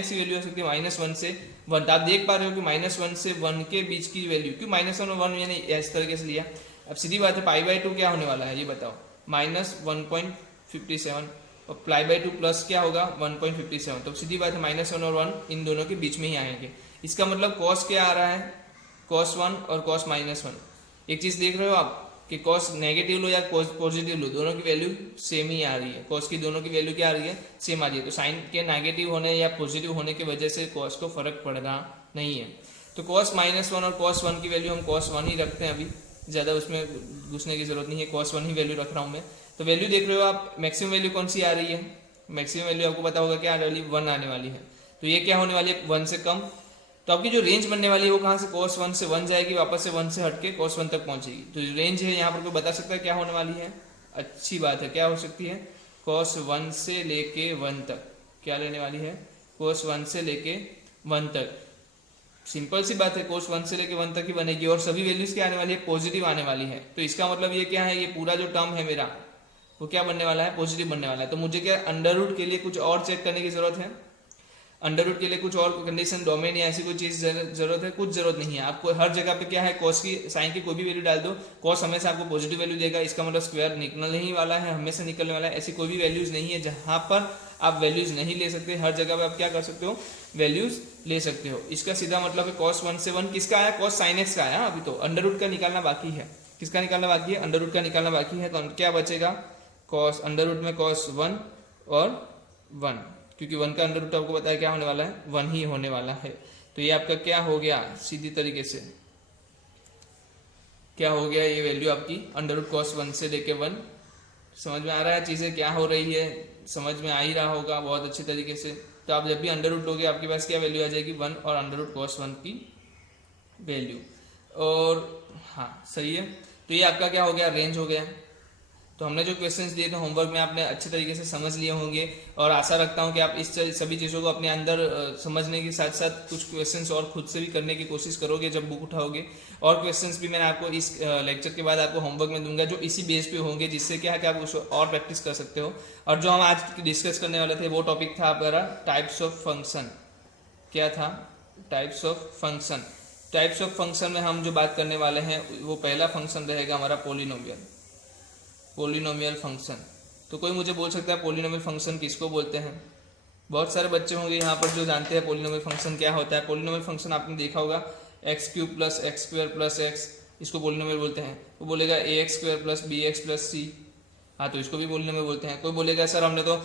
की वैल्यू आ सकती है -1 से 1। तो आप देख पा रहे हो कि -1 से 1 के बीच की वैल्यू, क्यों -1 और 1 यानी इस तरीके से लिया। अब सीधी बात है, π/2 क्या होने वाला है ये बताओ, -1.57, और π/2 प्लस क्या होगा, 1.57। तो सीधी बात है -1 और 1 इन दोनों के बीच में ही आएंगे। इसका मतलब cos क्या आ रहा है, cos 1 और cos -1। एक चीज देख रहे हो आप कि cos नेगेटिव लो या cos पॉजिटिव लो, दोनों की वैल्यू सेम ही आ रही है। cos की दोनों की वैल्यू क्या आ रही है, सेम आ रही है। तो साइन के नेगेटिव होने या पॉजिटिव होने की वजह से cos को फर्क पड़ रहा नहीं है। तो cos -1 और cos 1 की वैल्यू हम cos 1 ही रखते हैं, अभी ज़्यादा उसमें घुसने की जरूरत नहीं है, cos 1 ही वैल्यू रख रहा हूँ मैं। तो वैल्यू देख रहे हो आप, मैक्सिमम वैल्यू कौन सी आ रही है, मैक्सिमम वैल्यू आपको पता होगा क्या आने वाली, 1 आने वाली है। तो ये क्या होने वाली है, 1 से कम। तो आपकी जो रेंज बनने वाली है वो कहाँ से, cos 1 से 1 जाएगी, वापस से 1 से हटके cos 1 तक पहुंचेगी। तो रेंज है यहाँ पर कोई बता सकता है क्या होने वाली है, अच्छी बात है, क्या हो सकती है, cos 1 से लेके 1 तक, क्या लेने वाली है, cos 1 से लेके 1 तक। सिंपल सी बात है, cos 1 से लेके 1 तक ही बनेगी, और सभी वैल्यूज क्या आने वाली है, पॉजिटिव आने वाली है। तो इसका मतलब ये क्या है, ये पूरा जो टर्म है मेरा वो क्या बनने वाला है, पॉजिटिव बनने वाला है। तो मुझे क्या अंडर रूट के लिए कुछ और चेक करने की जरूरत है, अंडर रूट के लिए कुछ और कंडीशन, डोमेन या ऐसी कोई चीज जरूरत है, कुछ जरूरत नहीं है आपको। हर जगह पे क्या है, cos की साइन की कोई भी वैल्यू डाल दो, cos हमेशा आपको पॉजिटिव वैल्यू देगा। इसका मतलब स्क्वायर निकलने ही वाला है, हमेशा निकलने वाला है। ऐसी कोई भी वैल्यूज नहीं है जहां पर आप वैल्यूज नहीं ले सकते, हर जगह पे आप क्या कर सकते हो, वैल्यूज ले सकते हो। इसका सीधा मतलब है cos 1 से 1 किसका आया, cos sin x का आया। अभी तो अंडर रूट का निकालना बाकी है, किसका निकालना बाकी है, अंडर रूट का निकालना बाकी है। तो क्या बचेगा, cos अंडर रूट में cos 1 और 1, क्योंकि 1 का अंडर रूट आपको पता है क्या होने वाला है, 1 ही होने वाला है। तो ये आपका क्या हो गया, सीधी तरीके से क्या हो गया, ये वैल्यू आपकी √cos 1 से लेके 1। समझ में आ रहा है चीजें क्या हो रही है, समझ में आ ही रहा होगा बहुत अच्छी तरीके से। तो आप जब भी अंडर रूट लोगे आपके पास क्या वैल्यू आ जाएगी, 1 और √cos 1 की वैल्यू। और हाँ सही है, तो ये आपका क्या हो गया, रेंज हो गया। तो हमने जो क्वेश्चंस दिए थे होमवर्क में आपने अच्छे तरीके से समझ लिए होंगे, और आशा रखता हूँ कि आप इस सभी चीज़ों को अपने अंदर समझने के साथ साथ कुछ क्वेश्चंस और खुद से भी करने की कोशिश करोगे जब बुक उठाओगे। और क्वेश्चंस भी मैंने आपको इस लेक्चर के बाद आपको होमवर्क में दूंगा जो इसी बेस पे होंगे, जिससे क्या है कि आप उसको और प्रैक्टिस कर सकते हो। और जो हम आज डिस्कस करने वाले थे वो टॉपिक था हमारा टाइप्स ऑफ फंक्शन। क्या था, types of function. Types of function में हम जो बात करने वाले हैं वो पहला फंक्शन रहेगा हमारा पोलिनोमियल, पोलिनोमियल फंक्शन। तो कोई मुझे बोल सकता है पोलिनोमियल फंक्शन किसको बोलते हैं? बहुत सारे बच्चे होंगे यहाँ पर जो जानते हैं पोलिनोमियल फंक्शन क्या होता है। पोलिनोमियल फंक्शन आपने देखा होगा x³ + x² + x, इसको पोलिनोमियल बोलते हैं। वो बोलेगा ax² + bx + c, हाँ तो इसको भी पोलिनोमियल बोलते हैं। कोई बोलेगा सर हमने तो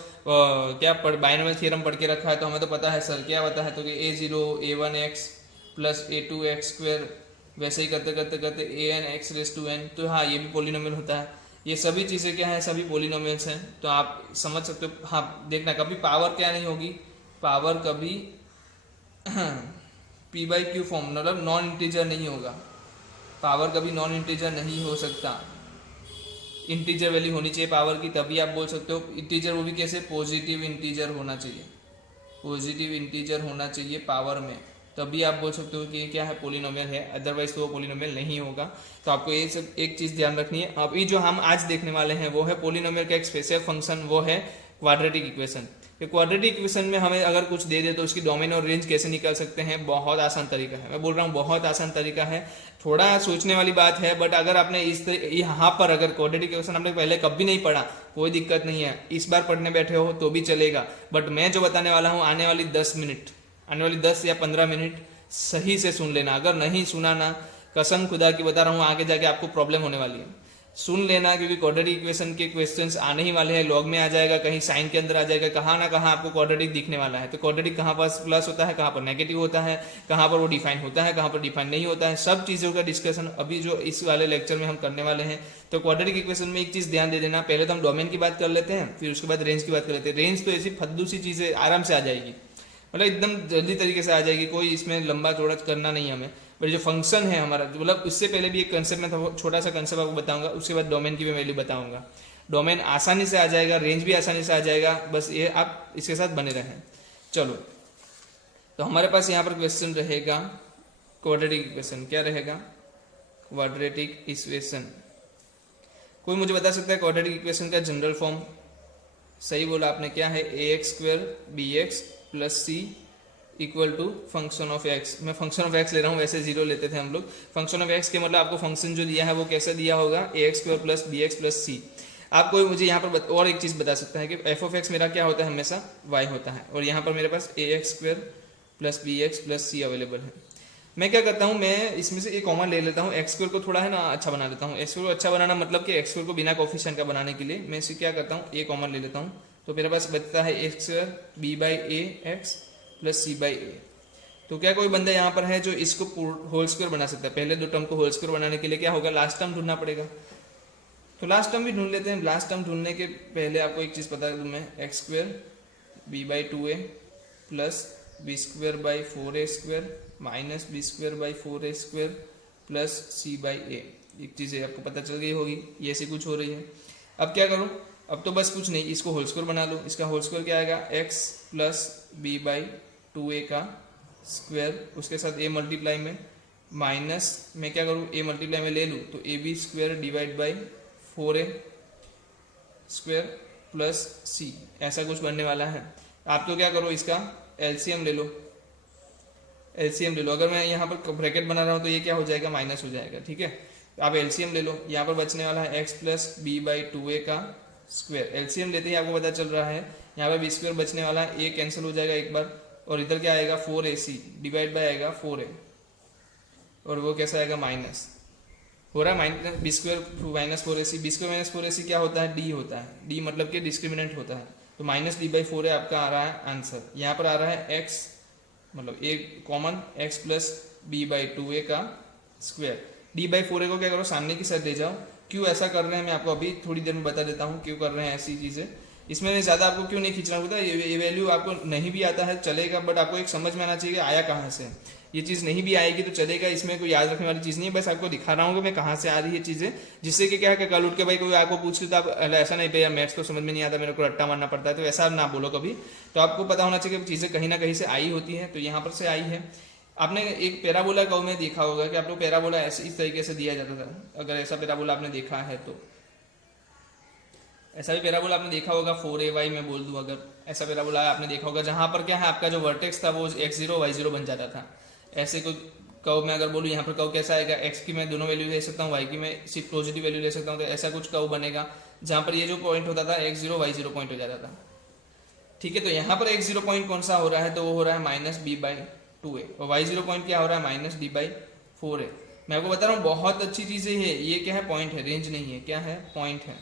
क्या बाइनोमियल थ्योरम पढ़ के रखा है तो हमें तो पता है सर, क्या पता है, तो कि a0 a1x + a2x², वैसे ही करते करते करते an(x)n, तो हाँ ये भी पोलिनोमियल होता है। ये सभी चीज़ें क्या हैं, सभी पोलिनोमियल्स हैं। तो आप समझ सकते हो। हाँ देखना कभी पावर क्या नहीं होगी, पावर कभी p/q फॉर्म, मतलब नॉन इंटीजर नहीं होगा। पावर कभी नॉन इंटीजर नहीं हो सकता, इंटीजर वैल्यू होनी चाहिए पावर की, तभी आप बोल सकते हो इंटीजर, वो भी कैसे, पॉजिटिव इंटीजर होना चाहिए, पॉजिटिव इंटीजर होना चाहिए पावर में, तभी आप बोल सकते हो कि ये क्या है, पोलिनोमियल है। अदरवाइज तो वो पोलिनोमियल नहीं होगा। तो आपको ये सब एक चीज़ ध्यान रखनी है। अभी जो हम आज देखने वाले हैं वो है पोलिनोमियल का एक स्पेशल फंक्शन, वो है क्वाड्रेटिक इक्वेशन। क्वाड्रेटिक इक्वेशन में हमें अगर कुछ दे दे तो उसकी डोमेन और रेंज कैसे निकाल सकते हैं, बहुत आसान तरीका है। मैं बोल रहा हूँ बहुत आसान तरीका है, थोड़ा सोचने वाली बात है, बट अगर आपने यहाँ पर अगर क्वाड्रेटिक इक्वेशन आपने पहले कभी नहीं पढ़ा कोई दिक्कत नहीं है, इस बार पढ़ने बैठे हो तो भी चलेगा। बट मैं जो बताने वाला हूँ आने वाली 10 या 15 मिनट सही से सुन लेना। अगर नहीं सुना ना, कसम खुदा की बता रहा हूँ, आगे जाके आपको प्रॉब्लम होने वाली है। सुन लेना, क्योंकि क्वाड्रेटिक इक्वेशन के क्वेश्चंस आने ही वाले हैं। लॉग में आ जाएगा, कहीं साइन के अंदर आ जाएगा, कहाँ ना कहाँ आपको क्वाड्रेटिक दिखने वाला है। तो क्वाड्रेटिक कहाँ पर प्लस होता है, कहाँ पर नेगेटिव होता है, कहाँ पर वो डिफाइन होता है, कहाँ पर डिफाइन नहीं होता है, सब चीज़ों का डिस्कशन अभी जो इस वाले लेक्चर में हम करने वाले हैं। तो क्वाड्रेटिक इक्वेशन में एक चीज़ ध्यान दे देना, पहले तो हम डोमेन की बात कर लेते हैं, फिर उसके बाद रेंज की बात कर लेते हैं। रेंज तो ऐसी फद्दू सी चीज़ है, आराम से आ जाएगी, मतलब एकदम जल्दी तरीके से आ जाएगी, कोई इसमें लंबा चौड़ा करना नहीं हमें। पर जो फंक्शन है हमारा, मतलब उससे पहले भी एक कंसेप्ट में छोटा सा कंसेप्ट आपको बताऊंगा, उसके बाद डोमेन की भी वैल्यू बताऊंगा। डोमेन आसानी से आ जाएगा, रेंज भी आसानी से आ जाएगा, बस ये आप इसके साथ बने रहें। चलो, तो हमारे पास यहाँ पर क्वेश्चन रहेगा क्वाड्रेटिक इक्वेशन। क्या रहेगा, क्वाड्रेटिक इक्वेशन। कोई मुझे बता सकता है क्वाड्रेटिक इक्वेशन का जनरल फॉर्म? सही बोला आपने, क्या है, ax² bx + c = function of x। मैं फंक्शन ऑफ x ले रहा हूँ, वैसे 0 लेते थे हम लोग। फंक्शन ऑफ x के मतलब आपको फंक्शन जो दिया है वो कैसे दिया होगा, ax² + bx + c। आप कोई मुझे यहाँ पर और एक चीज़ बता सकता है कि f ऑफ x मेरा क्या होता है, हमेशा y होता है, और यहाँ पर मेरे पास ax² + bx + c अवेलेबल है। मैं क्या करता हूँ, मैं इसमें से एक कॉमन ले लेता हूँ, x² को थोड़ा है ना अच्छा बना लेता हूँ। x² को अच्छा बनाना मतलब कि x² को बिना कोफिशिएंट का बनाने के लिए मैं इसे क्या करता हूँ, a कॉमन ले लेता हूँ। तो मेरे पास बचता है x² b/ax + c/a। तो क्या कोई बंदा यहाँ पर है जो इसको होल स्क्वायर बना सकता है? पहले दो टर्म को होल स्क्वायर बनाने के लिए क्या होगा, लास्ट टर्म ढूंढना पड़ेगा। तो लास्ट टर्म भी ढूंढ लेते हैं। लास्ट टर्म ढूंढने के पहले आपको एक चीज़ पता है मैं, x² b/2a + b²/4a² - b²/4a² + c/a। एक चीज़ आपको पता चल गई होगी, ये ऐसी कुछ हो रही है। अब क्या करूँ, अब तो बस कुछ नहीं, इसको होल स्क्वायर बना लो। इसका होल स्क्वायर क्या आएगा, x + b/2a का स्क्वायर, उसके साथ a मल्टीप्लाई में माइनस, मैं क्या करूँ, a मल्टीप्लाई में ले लूँ तो ab² / 4a² + c, ऐसा कुछ बनने वाला है। आप तो क्या करो, इसका एलसीएम ले लो, एलसीएम ले लो। अगर मैं यहाँ पर ब्रैकेट बना रहा हूँ तो ये क्या हो जाएगा, माइनस हो जाएगा, ठीक है। आप एलसीएम ले लो, यहाँ पर बचने वाला है x + b/2a का स्क्वायर। एलसीएम लेते ही आपको पता चल रहा है यहाँ पर b² बचने वाला है, a कैंसिल हो जाएगा एक बार, और इधर क्या आएगा, 4ac डिवाइड बाय आएगा 4a, और वो कैसा आएगा, माइनस हो रहा है, b² - 4ac। b² - 4ac क्या होता है, d होता है। d मतलब कि डिस्क्रिमिनेंट होता है, तो -d/4a आपका आ रहा है आंसर। यहाँ पर आ रहा है x मतलब A common X plus B by two A का square, D by four A को क्या करो सामने की साइड ले जाओ। क्यों ऐसा कर रहे हैं मैं आपको अभी थोड़ी देर में बता देता हूँ क्यों कर रहे हैं ऐसी चीज़ें। इसमें ज़्यादा आपको क्यों नहीं खींचना होता, ये वैल्यू आपको नहीं भी आता है चलेगा, बट आपको एक समझ में आना चाहिए कि आया कहाँ से। ये चीज़ नहीं भी आएगी तो चलेगा, इसमें कोई याद रखने वाली चीज़ नहीं है, बस आपको दिखा रहा हूँ कि मैं कहाँ से आ रही है चीज़ें, जिससे कि क्या है कि कल उठ के भाई कोई आपको पूछ ले तो आप ऐसा नहीं भैया मैथ्स तो समझ में नहीं आता मेरे को रट्टा मारना पड़ता है, तो ऐसा ना बोलो कभी। तो आपको पता होना चाहिए कि चीज़ें कहीं ना कहीं से आई होती हैं, तो यहाँ पर से आई है। आपने एक पैराबोला कर्व में देखा होगा कि आपको पैराबोला ऐसे इस तरीके से दिया जाता था, अगर ऐसा पैराबोला आपने देखा है तो ऐसा भी पैराबोला आपने देखा होगा 4ay में बोल दूं, अगर ऐसा पैराबोला आपने देखा होगा जहां पर क्या है आपका जो वर्टेक्स था वो x0 y0 बन जाता था। ऐसे कोई कर्व में अगर बोलूँ यहाँ पर कर्व कैसा आएगा, x की मैं दोनों वैल्यू ले सकता हूँ, y की मैं सिर्फ पॉजिटिव वैल्यू ले सकता हूँ, तो ऐसा कुछ कर्व बनेगा जहाँ पर ये जो पॉइंट होता था x0 y0 पॉइंट हो जाता था। ठीक है, तो यहाँ पर x0 पॉइंट कौन सा हो रहा है, तो वो हो रहा है माइनस बी बाई टू ए, और y0 पॉइंट क्या हो रहा है माइनस डी बाई फोर ए। मैं आपको बता रहा हूँ बहुत अच्छी चीज़ें है, ये क्या है पॉइंट है, रेंज नहीं है, क्या है पॉइंट है।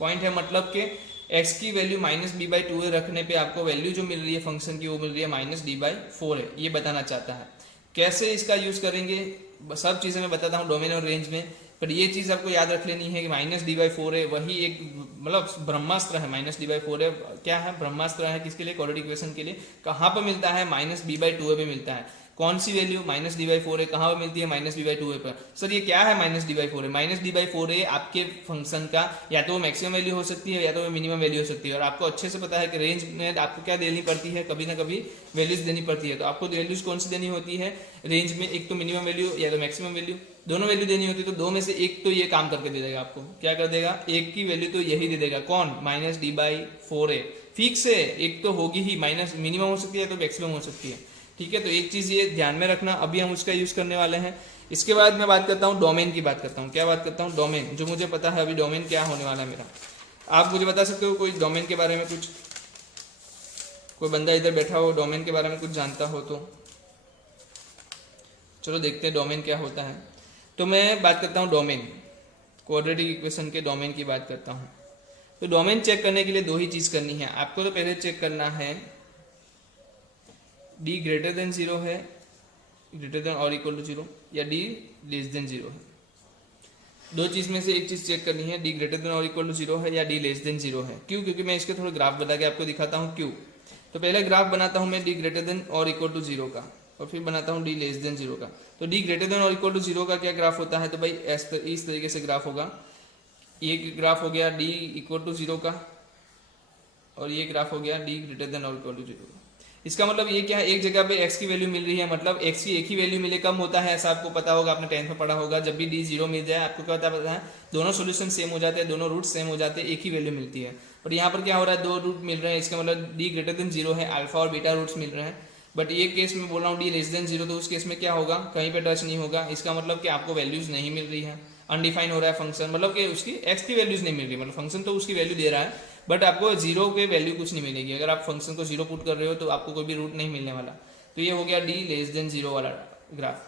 पॉइंट है मतलब कि x की value minus B by two A रखने पे आपको वैल्यू जो मिल रही है फंक्शन की वो मिल रही है माइनस डी बाई फोर है, ये बताना चाहता है। कैसे इसका यूज करेंगे सब चीज़ें मैं बताता हूँ डोमेन और रेंज में, पर ये चीज़ आपको याद रख लेनी है कि माइनस डी बाई फोर है वही एक मतलब ब्रह्मास्त्र है। माइनस डी बाई फोर है क्या है, ब्रह्मास्त्र है किसके लिए, क्वाड्रेटिक इक्वेशन के लिए। कहाँ पर मिलता है, minus B by two A पे मिलता है। कौन सी value, minus D by four है, कहाँ पर मिलती है, minus D by two A पर। सर ये क्या है माइनस डी बाई फोर है, माइनस डी बाई फोर है आपके फंक्शन का या तो मैक्सिमम वैल्यू हो सकती है या तो मिनिमम वैल्यू हो सकती है। और आपको अच्छे से पता है कि रेंज में आपको क्या देनी पड़ती है, कभी ना कभी वैल्यूज देनी पड़ती है। तो आपको वैल्यूज कौन सी देनी होती है रेंज में, एक तो मिनिमम वैल्यू या तो मैक्सिमम वैल्यू, दोनों वैल्यू देनी होती है। तो दो में से एक तो ये काम करके दे देगा आपको, क्या कर देगा, एक की वैल्यू तो यही दे देगा, कौन, minus D by four A. Fix है, एक तो होगी ही, माइनस मिनिमम हो सकती है तो मैक्सिमम हो सकती है। ठीक है, तो एक चीज ये ध्यान में रखना, अभी हम उसका यूज करने वाले हैं। इसके बाद मैं बात करता हूँ डोमेन की बात करता हूँ, क्या बात करता हूँ, डोमेन, जो मुझे पता है अभी डोमेन क्या होने वाला है मेरा। आप मुझे बता सकते हो कोई डोमेन के बारे में कुछ, कोई बंदा इधर बैठा हो डोमेन के बारे में कुछ जानता हो तो चलो देखते हैं डोमेन क्या होता है। तो मैं बात करता हूँ डोमेन, क्वाड्रेटिक इक्वेशन के डोमेन की बात करता हूँ। तो डोमेन चेक करने के लिए दो ही चीज करनी है आपको। तो पहले चेक करना है डी ग्रेटर देन जीरो है, ग्रेटर देन और इक्वल टू जीरो, या डी लेस देन जीरो है। दो चीज में से एक चीज चेक करनी है, डी ग्रेटर देन और इक्वल टू जीरो है या डी लेस देन जीरो है। क्यों, क्योंकि मैं इसके थोड़े ग्राफ बता के आपको दिखाता हूँ क्यों। तो पहले ग्राफ बनाता हूँ मैं डी ग्रेटर देन और इक्वल टू जीरो का, और फिर बनाता हूँ डी लेस देन जीरो का। तो डी ग्रेटर देन और इक्वल टू जीरो का क्या ग्राफ होता है, तो भाई इस तरीके से ग्राफ होगा। ये ग्राफ हो गया डी इक्वल टू जीरो का, और ये ग्राफ हो गया डी ग्रेटर देन और इक्वल टू जीरो का। इसका मतलब ये क्या है, एक जगह पे x की वैल्यू मिल रही है, मतलब x की एक ही वैल्यू मिले कम होता है, ऐसा आपको पता होगा, आपने 10th में पढ़ा होगा। जब भी d जीरो मिल जाए आपको क्या पता है, दोनों सोल्यूशन सेम हो जाते हैं, दोनों रूट सेम हो जाते हैं, एक ही वैल्यू मिलती है। और यहाँ पर क्या हो रहा है, दो रूट मिल रहे हैं, इसका मतलब d ग्रेटर देन जीरो है, अल्फा और बीटा रूट्स मिल रहे हैं। बट ये केस में बोल रहा हूँ डी लेस देन जीरो, तो उस केस में क्या होगा, कहीं पे टच नहीं होगा। इसका मतलब कि आपको वैल्यूज नहीं मिल रही है, अनडिफाइंड हो रहा है फंक्शन, मतलब कि उसकी x की वैल्यूज नहीं मिल रही, मतलब फंक्शन तो उसकी वैल्यू दे रहा है बट आपको जीरो के वैल्यू कुछ नहीं मिलेगी। अगर आप फंक्शन को जीरो पुट कर रहे हो तो आपको कोई भी रूट नहीं मिलने वाला। तो ये हो गया डी लेस देन जीरो वाला ग्राफ।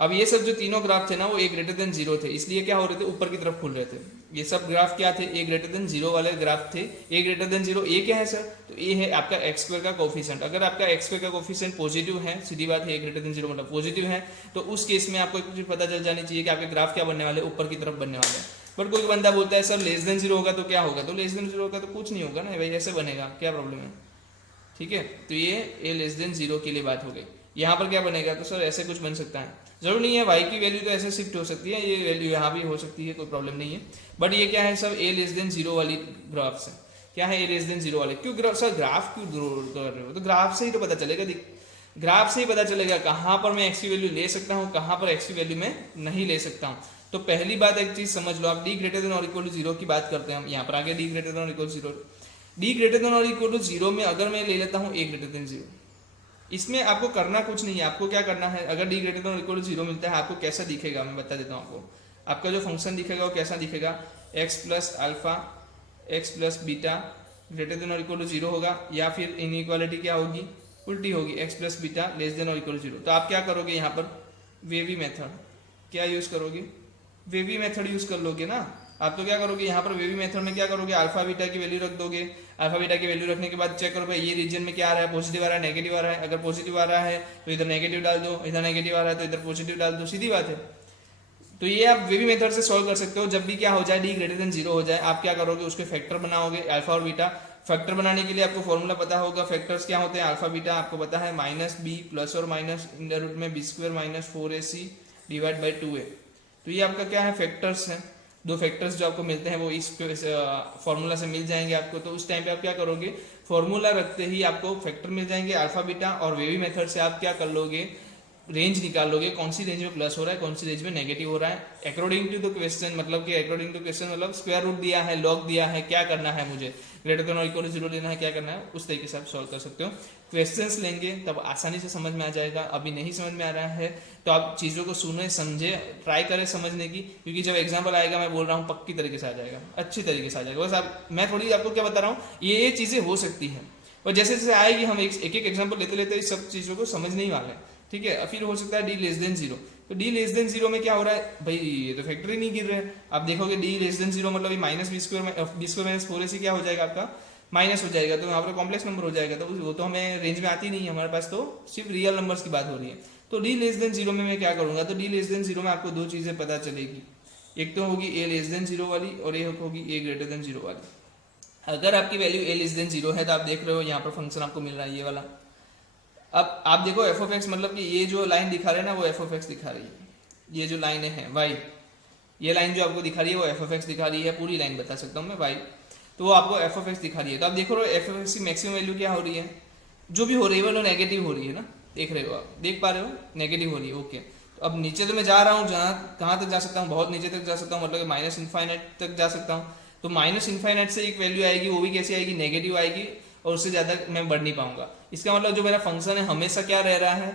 अब ये सब जो तीनों ग्राफ थे ना वो ए ग्रेटर देन जीरो थे, इसलिए क्या हो रहे थे, ऊपर की तरफ खुल रहे थे। ये सब ग्राफ क्या थे, ए ग्रेटर देन जीरो वाले ग्राफ थे। ए ग्रेटर देन जीरो, ए क्या है सर, तो ए है आपका एक्स स्क्वायर का कोफिशिएंट। अगर आपका एक्स स्क्वायर का कोफिशिएंट पॉजिटिव है, सीधी बात है, ए ग्रेटर देन जीरो मतलब पॉजिटिव है, तो उस केस में आपको एक चीज पता चल जानी चाहिए कि आपके ग्राफ क्या बनने वाले, ऊपर की तरफ बनने वाले हैं। बट कोई बंदा बोलता है सर लेस देन जीरो होगा तो क्या होगा, तो लेस देन जीरो होगा तो कुछ नहीं होगा ना भाई, ऐसे बनेगा, क्या प्रॉब्लम है। ठीक है, तो ये ए लेस देन जीरो के लिए बात हो गई। यहाँ पर क्या बनेगा, तो सर ऐसे कुछ बन सकता है, जरूर नहीं है वाई की वैल्यू तो ऐसे शिफ्ट हो सकती है, ये वैल्यू यहाँ भी हो सकती है, कोई प्रॉब्लम नहीं है। बट ये क्या है सब ए लेस देन जीरो वाली ग्राफ से, क्या है ए लेस देन जीरो वाले। क्यों सर ग्राफ क्यों कर रहे हो, तो ग्राफ से ही तो पता चलेगा, ग्राफ से ही पता चलेगा कहाँ पर मैं एक्स की वैल्यू ले सकता हूँ, कहाँ पर एक्स की वैल्यू मैं नहीं ले सकता हूँ। तो पहली बात एक चीज समझ लो, आप डी ग्रेटर देन और इक्वल टू जीरो की बात करते हैं हम, यहाँ पर आगे डी ग्रेटर देन और equal to zero. D greater than और इक्वल टू जीरो में अगर मैं ले लेता हूँ ए ग्रेटर देन जीरो, इसमें आपको करना कुछ नहीं है। आपको क्या करना है, अगर डी ग्रेटर देन और इक्वल टू जीरो मिलता है आपको कैसा दिखेगा, मैं बता देता हूँ आपको। आपका जो फंक्शन दिखेगा वो कैसा दिखेगा, x plus alpha x plus beta greater than और इक्वल टू जीरो होगा, या फिर इनइक्वालिटी क्या होगी, उल्टी होगी, x plus beta less than और इक्वल टू जीरो। तो आप क्या करोगे, यहाँ पर वेवी मेथड क्या यूज करोगे, वेवी मेथड यूज कर लोगे ना। आप तो क्या करोगे यहाँ पर वेवी मेथड में क्या करोगे, अल्फा बीटा की वैल्यू रख दोगे। अल्फा बीटा की वैल्यू रखने के बाद चेक करो भाई ये रीजन में क्या आ रहा है, पॉजिटिव आ रहा है नेगेटिव आ रहा है। अगर पॉजिटिव आ रहा है तो इधर नेगेटिव डाल दो, इधर नेगेटिव आ रहा है तो इधर पॉजिटिव डाल दो, सीधी बात है। तो ये आप वेवी मेथड से सॉल्व कर सकते हो। जब भी क्या हो जाए डी ग्रेटर देन जीरो हो जाए, आप क्या करोगे उसके फैक्टर बनाओगे अल्फा और बीटा। फैक्टर बनाने के लिए आपको फॉर्मूला पता होगा, फैक्टर्स क्या होते हैं, अल्फा बीटा आपको पता है माइनस बी प्लस और माइनस इन द रूट में B square minus 4ac divide by 2a। तो ये आपका क्या है, फैक्टर्स हैं। दो फैक्टर्स जो आपको मिलते हैं वो इस फॉर्मूला से मिल जाएंगे आपको। तो उस टाइम पे आप क्या करोगे, फॉर्मूला रखते ही आपको फैक्टर मिल जाएंगे अल्फा बीटा, और वेवी मेथड से आप क्या कर लोगे, रेंज निकाल लोगे, कौन सी रेंज में प्लस हो रहा है, कौन सी रेंज में नेगेटिव हो रहा है अकॉर्डिंग टू द क्वेश्चन। मतलब कि अकॉर्डिंग टू क्वेश्चन मतलब स्क्वायर रूट दिया है, लॉग दिया है, क्या करना है मुझे, ग्रेटर देन और इक्वल टू जीरो लेना है, क्या करना है, उस तरीके से आप सॉल्व कर सकते हो। क्वेश्चंस लेंगे तब आसानी से समझ में आ जाएगा। अभी नहीं समझ में आ रहा है तो आप चीज़ों को सुने समझे, ट्राई करें समझने की, क्योंकि जब एग्जाम्पल आएगा मैं बोल रहा हूँ पक्की तरीके से आ जाएगा, अच्छी तरीके से आ जाएगा। बस आप मैं थोड़ी आपको क्या बता रहा हूँ, ये चीज़ें हो सकती हैं और जैसे जैसे आएगी हम एक एक एग्जाम्पल लेते लेते इस सब चीज़ों को समझने ही वाले हैं, ठीक है। फिर हो सकता है डी लेस देन जीरो। तो डी लेस देन जीरो में क्या हो रहा है भाई, ये तो फैक्टर ही नहीं गिर रहे हैं। आप देखोगे डी लेस देन जीरो मतलब minus B square minus 4ac क्या हो जाएगा आपका, माइनस हो जाएगा। तो यहाँ पर कॉम्प्लेक्स नंबर हो जाएगा, तो वो तो हमें रेंज में आती नहीं है हमारे पास, तो सिर्फ रियल नंबर्स की बात हो रही है। तो डी लेस देन जीरो में मैं क्या करूंगा, तो डी लेस देन जीरो में आपको दो चीजें पता चलेगी, एक तो होगी ए लेस देन जीरो वाली और एक होगी ए ग्रेटर देन जीरो वाली। अगर आपकी वैल्यू ए लेस देन जीरो है तो आप देख रहे हो यहाँ पर फंक्शन आपको मिल रहा है ये वाला। अब आप देखो एफ ऑफ एक्स मतलब कि ये जो लाइन दिखा रहे हैं ना वो एफ ऑफ एक्स दिखा रही है, ये जो लाइन है वाई, ये लाइन जो आपको दिखा रही है वो एफ ऑफ एक्स दिखा रही है, पूरी लाइन बता सकता हूँ मैं वाई, तो वो आपको एफ ऑफ एक्स दिखा रही है। तो आप देखो एफ ऑफ एक्स की मैक्सिमम वैल्यू क्या हो रही है, जो भी हो रही है वो नेगेटिव हो रही है ना, देख रहे हो आप, देख पा रहे हो, नेगेटिव हो रही है। ओके, तो अब नीचे तो मैं जा रहा हूँ, जहाँ कहाँ तक जा सकता हूँ, बहुत नीचे तक जा सकता हूँ, मतलब माइनस इनफाइनाइट तक जा सकता हूँ। तो माइनस इनफाइनाइट से एक वैल्यू आएगी, वो भी कैसे आएगी, नेगेटिव आएगी, और उससे ज़्यादा मैं बढ़ नहीं पाऊंगा। इसका मतलब जो मेरा फंक्शन है हमेशा क्या रह रहा है,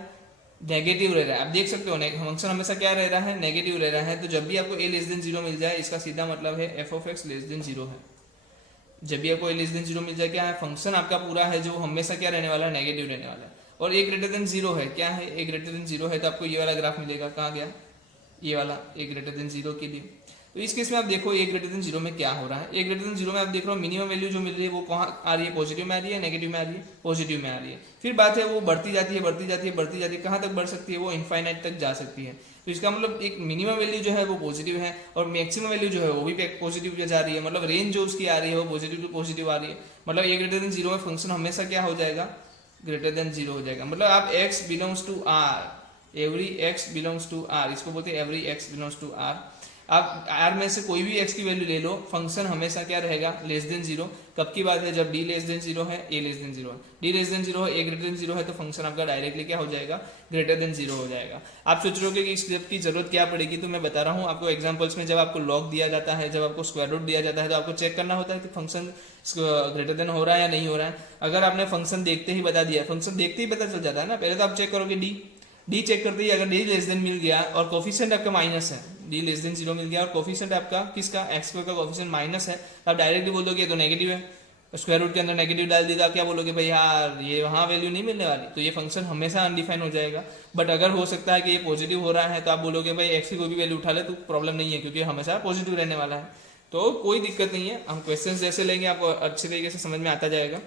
नेगेटिव रह रहा है। आप देख सकते हो फंक्शन हमेशा क्या रह रहा है, नेगेटिव रह रहा है। तो जब भी आपको ए लेस देन जीरो मिल जाए, इसका सीधा मतलब है F of x less than zero है। जब भी आपको ए लेस देन जीरो मिल जाए, क्या है, फंक्शन आपका पूरा है जो हमेशा क्या रहने वाला है, नेगेटिव रहने वाला है। और ए ग्रेटर देन जीरो है, क्या है, ए ग्रेटर देन जीरो है, तो आपको ये वाला ग्राफ मिलेगा, कहाँ गया ये वाला, ए ग्रेटर देन जीरो के लिए। तो इस केस में आप देखो ए ग्रेटर देन जीरो में क्या हो रहा है, ए ग्रेटर देन जीरो में आप देख रहे हो मिनिमम वैल्यू जो मिल रही है वो कहाँ आ रही है, पॉजिटिव में आ रही है, नेगेटिव में आ रही है, पॉजिटिव में आ रही है। फिर बात है वो बढ़ती जाती है, बढ़ती जाती है, बढ़ती जाती है, कहाँ तक बढ़ सकती है, वो इनफाइनाइट तक जा सकती है। तो इसका मतलब एक मिनिमम वैल्यू जो है वो पॉजिटिव है और मैक्सिमम वैल्यू जो है वो भी पॉजिटिव जा रही है, मतलब रेंज जो उसकी आ रही है वो पॉजिटिव टू पॉजिटिव आ रही है। मतलब ए ग्रेटर देन जीरो में फंक्शन हमेशा क्या हो जाएगा, ग्रेटर देन जीरो हो जाएगा। मतलब आप x belongs to R, every x belongs to R, इसको बोलते हैं every x belongs to R. आप आर में से कोई भी x की वैल्यू ले लो, फंक्शन हमेशा क्या रहेगा, लेस देन जीरो। कब की बात है, जब d लेस देन जीरो है, a लेस देन जीरो है, d लेस देन जीरो है, a ग्रेटर देन जीरो है, तो फंक्शन आपका डायरेक्टली क्या हो जाएगा, ग्रेटर देन जीरो हो जाएगा। आप सोच रहे हो कि इस स्टेप की जरूरत क्या पड़ेगी, तो मैं बता रहा हूँ आपको एग्जाम्पल्स में। जब आपको लॉग दिया जाता है, जब आपको स्क्वायर रूट दिया जाता है, तो आपको चेक करना होता है कि फंक्शन ग्रेटर देन हो रहा है या नहीं हो रहा है। अगर आपने फंक्शन देखते ही बता दिया, फंक्शन देखते ही पता चल जाता है ना, पहले तो आप चेक करोगे डी चेक करते ही अगर डी लेस देन मिल गया और कोफिशिएंट आपका माइनस है, डी लेस देन जीरो मिल गया और कोफिशिएंट आपका किसका, एक्स स्क्वायर का कोफिशिएंट माइनस है, तो आप डायरेक्टली बोल दोगे ये तो नेगेटिव है, स्क्वायर रूट के अंदर नेगेटिव डाल दिया, क्या बोलोगे भाई यार ये वहाँ वैल्यू नहीं मिलने वाली, तो ये फंक्शन हमेशा अनडिफाइन हो जाएगा। बट अगर हो सकता है कि ये पॉजिटिव हो रहा है, तो आप बोलोगे भाई एक्स की कोई भी वैल्यू उठा ले तो प्रॉब्लम नहीं है, क्योंकि हमेशा पॉजिटिव रहने वाला है, तो कोई दिक्कत नहीं है। हम क्वेश्चन जैसे लेंगे आपको अच्छे तरीके से समझ में आता जाएगा।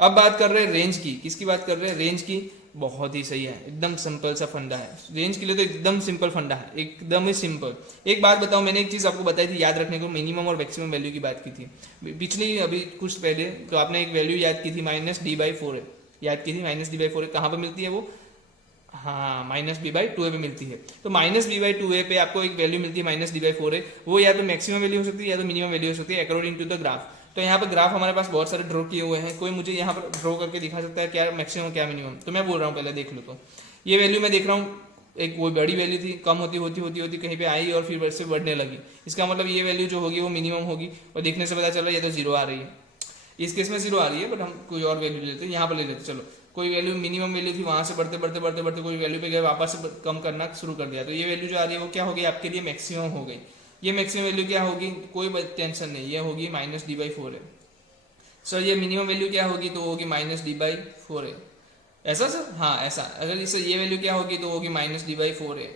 अब बात कर रहे हैं रेंज की, किसकी बात कर रहे हैं, रेंज की। बहुत ही सही है, एकदम सिंपल सा फंडा है रेंज के लिए, तो एकदम सिंपल फंडा है, एकदम ही सिंपल। एक बात बताऊं, मैंने एक चीज आपको बताई थी याद रखने को, मिनिमम और मैक्सिमम वैल्यू की बात की थी पिछली, अभी कुछ पहले, तो आपने एक वैल्यू याद की थी -d/4 याद की थी, -d/4 कहाँ पर मिलती है वो, हाँ -b/2a पे मिलती है। तो -b/2a पे आपको एक वैल्यू मिलती है -d/4a, वो या तो मैक्सिमम वैल्यू हो सकती है या तो मिनिमम वैल्यू हो सकती है अकॉर्डिंग टू द ग्राफ। तो यहाँ पर ग्राफ हमारे पास बहुत सारे ड्रॉ किए हुए हैं, कोई मुझे यहाँ पर ड्रॉ करके दिखा सकता है क्या मैक्सिमम क्या मिनिमम, तो मैं बोल रहा हूँ पहले देख लो। तो ये वैल्यू मैं देख रहा हूँ, एक वो बड़ी वैल्यू थी, कम होती होती होती होती कहीं पे आई और फिर से बढ़ने लगी, इसका मतलब ये वैल्यू जो होगी वो मिनिमम होगी, और देखने से पता चल रहा है ये तो जीरो आ रही है, इस केस में जीरो आ रही है, बट हम कोई और वैल्यू लेते हैं, यहाँ पर ले लेते, चलो कोई वैल्यू मिनिमम वैल्यू थी, वहां से बढ़ते बढ़ते बढ़ते बढ़ते कोई वैल्यू पे गए, वापस से कम करना शुरू कर दिया, तो ये वैल्यू जो आ रही है वो क्या होगी आपके लिए, मैक्सिमम हो गई। ये मैक्सिमम वैल्यू क्या होगी, कोई टेंशन नहीं, ये होगी -d/4 है। सर ये मिनिमम वैल्यू क्या होगी, तो होगी -d/4 है, ऐसा सर, हाँ ऐसा। अगर इससे ये वैल्यू क्या होगी तो होगी -d/4 है,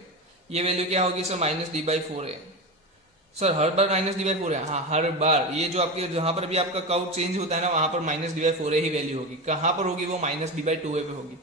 ये वैल्यू क्या होगी सर, -d/4 है, sir her bar minus D by four है, हाँ हर बार। ये जो आपके जहाँ पर भी आपका कर्व चेंज होता है ना, वहां पर minus D by four he value होगी। कहाँ पर होगी वो? माइनस डी बाई टू पे होगी।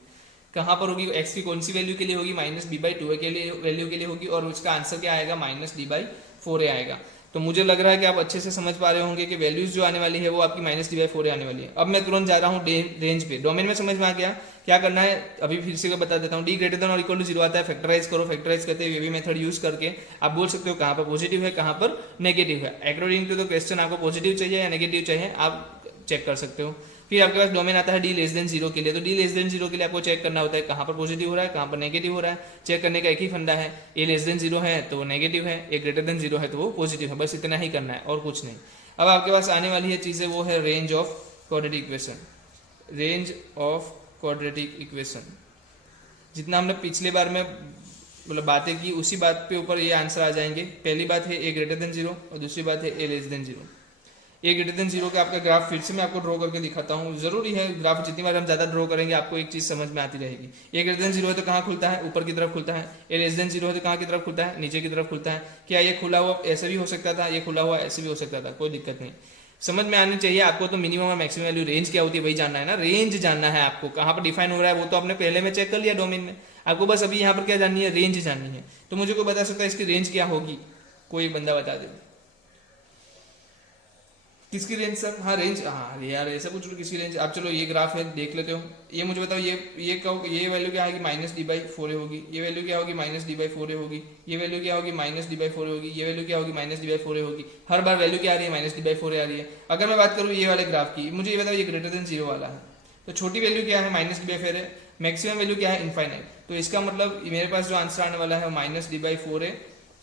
कहाँ पर होगी? एक्स की कौन सी वैल्यू के लिए होगी? माइनस डी बाई टू के लिए वैल्यू के लिए होगी, और उसका आंसर क्या आएगा? माइनस डी बाई फोर आएगा। तो मुझे लग रहा है कि आप अच्छे से समझ पा रहे होंगे कि वैल्यूज जो आने वाली है वो आपकी माइनस डी बाई फोर आने वाली है। अब मैं तुरंत जा रहा हूँ रेंज पे। डोमेन में समझ में आ गया क्या करना है? अभी फिर से बता देता हूँ। डी ग्रेटर देन और इक्वल टू जीरो आता है, फैक्टराइज करो। फैक्टराइज करते हुए भी मेथड यूज करके आप बोल सकते हो कहाँ पर पॉजिटिव है, कहाँ पर नेगेटिव है। अकॉर्डिंग टू द क्वेश्चन आपको पॉजिटिव चाहिए या नेगेटिव चाहिए, आप चेक कर सकते हो। फिर आपके पास डोमेन आता है डी लेस देन जीरो के लिए। तो डी लेस देन जीरो के लिए आपको चेक करना होता है कहाँ पर पॉजिटिव हो रहा है, कहाँ पर नेगेटिव हो रहा है। चेक करने का एक ही फंडा है, ए लेस देन जीरो है तो वो नेगेटिव है, ए ग्रेटर देन जीरो है तो वो पॉजिटिव है। बस इतना ही करना है और कुछ नहीं। अब आपके पास आने वाली है चीजें, वो है range of quadratic equation. Range of quadratic equation जितना हमने पिछले बार में मतलब बातें की, उसी बात पे ऊपर ये आंसर आ जाएंगे। पहली बात है ए ग्रेटर देन जीरो, और दूसरी बात है ए लेस देन जीरो। ए ग्रेटर देन जीरो का आपका ग्राफ फिर से मैं आपको ड्रॉ करके दिखाता हूँ। जरूरी है ग्राफ, जितनी बार हम ज्यादा ड्रॉ करेंगे आपको एक चीज समझ में आती रहेगी। ए ग्रेटर देन जीरो है तो कहाँ खुलता है? ऊपर की तरफ खुलता है। ए लेस देन जीरो है तो कहाँ की तरफ खुलता है? नीचे की तरफ खुलता है। क्या ये खुला हुआ ऐसे भी हो सकता था, ये खुला हुआ ऐसे भी हो सकता था, कोई दिक्कत नहीं। समझ में आनी चाहिए आपको। तो मिनिमम और मैक्सिमम वैल्यू रेंज क्या होती है वही जानना है ना। रेंज जानना है आपको, कहाँ पर डिफाइन हो रहा है वो तो आपने पहले में चेक कर लिया डोमेन में। आपको बस अभी यहाँ पर क्या जाननी है? रेंज जाननी है। तो मुझे कोई बता सकता है इसकी रेंज क्या होगी? कोई एक बंदा बता दे किसकी रेंज सर? हाँ रेंज, हाँ यार ऐसा पूछ लो किसकी रेंज। आप चलो ये ग्राफ है देख लेते हो। ये मुझे बताओ, ये वैल्यू क्या आएगी? माइनस डी बाई फोर होगी। ये वैल्यू क्या होगी? माइनस डी बाई फोर होगी। ये वैल्यू क्या होगी? माइनस डी बाई फोर होगी। ये वैल्यू क्या होगी? माइनस डी बाई फोर होगी। हर बार वैल्यू क्या आ रही है? माइनस डी बाई फोर आ रही है। अगर मैं बात करूँ ये वाले ग्राफ की, मुझे ये बताओ ये ग्रेटर देन जीरो वाला है तो छोटी वैल्यू क्या है? माइनस डी बाई फोर है। मैक्सिमम वैल्यू क्या है? इनफाइनाइट। तो इसका मतलब मेरे पास जो आंसर आने वाला है माइनस डी बाई फोर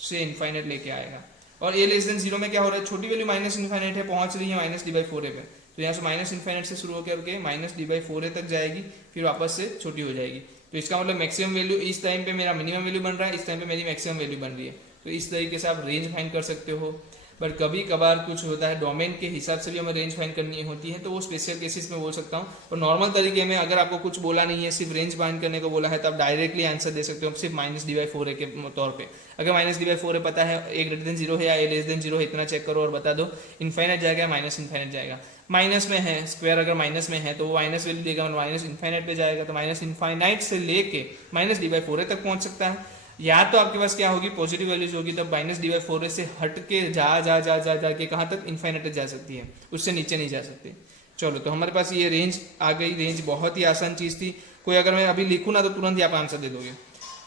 से इनफाइनाइट लेके आएगा। और ए लेस देन जीरो में क्या हो रहा है? छोटी वैल्यू माइनस इनफाइनाइट है, पहुंच रही है माइनस डी बाई फोर पे। तो यहाँ से माइनस इनफाइनाइट से शुरू होकर के माइनस डी बाई फोर तक जाएगी, फिर वापस से छोटी हो जाएगी। तो इसका मतलब मैक्सिमम वैल्यू इस टाइम पे मेरा मिनिमम वैल्यू बन रहा है, इस टाइम पे मेरी मैक्सिमम वैल्यू बन रही है। तो इस तरीके से आप रेंज फाइंड कर सकते हो। बट कभी कभार कुछ होता है डोमेन के हिसाब से भी हमें रेंज फाइंड करनी होती है, तो वो स्पेशल केसेस में बोल सकता हूँ। और नॉर्मल तरीके में अगर आपको कुछ बोला नहीं है, सिर्फ रेंज फाइंड करने को बोला है, तो आप डायरेक्टली आंसर दे सकते हो सिर्फ माइनस डी बाई फोर के तौर पे। अगर माइनस डी बाई फोर पता है, ए ग्रेटर देन जीरो है या ए लेस देन जीरो है, इतना चेक करो और बता दो। इनफाइनाइट जाएगा, माइनस इनफाइनाइट जाएगा। माइनस में है स्क्वायर, अगर माइनस में है तो वो माइनस वैल्यू देगा, माइनस इनफाइनाइट पे जाएगा तो माइनस इनफाइनाइट से लेके माइनस डी बाई फोर तक पहुंच सकता है। या तो आपके पास क्या होगी? पॉजिटिव वैल्यूज होगी, तब माइनस डी बाई फोर से हट के जा जा जा जा जा के कहाँ तक? इनफाइनाइट जा सकती है, उससे नीचे नहीं जा सकती। चलो तो हमारे पास ये रेंज आ गई। रेंज बहुत ही आसान चीज थी। कोई अगर मैं अभी लिखूँ ना तो तुरंत ही आप आंसर दे दोगे।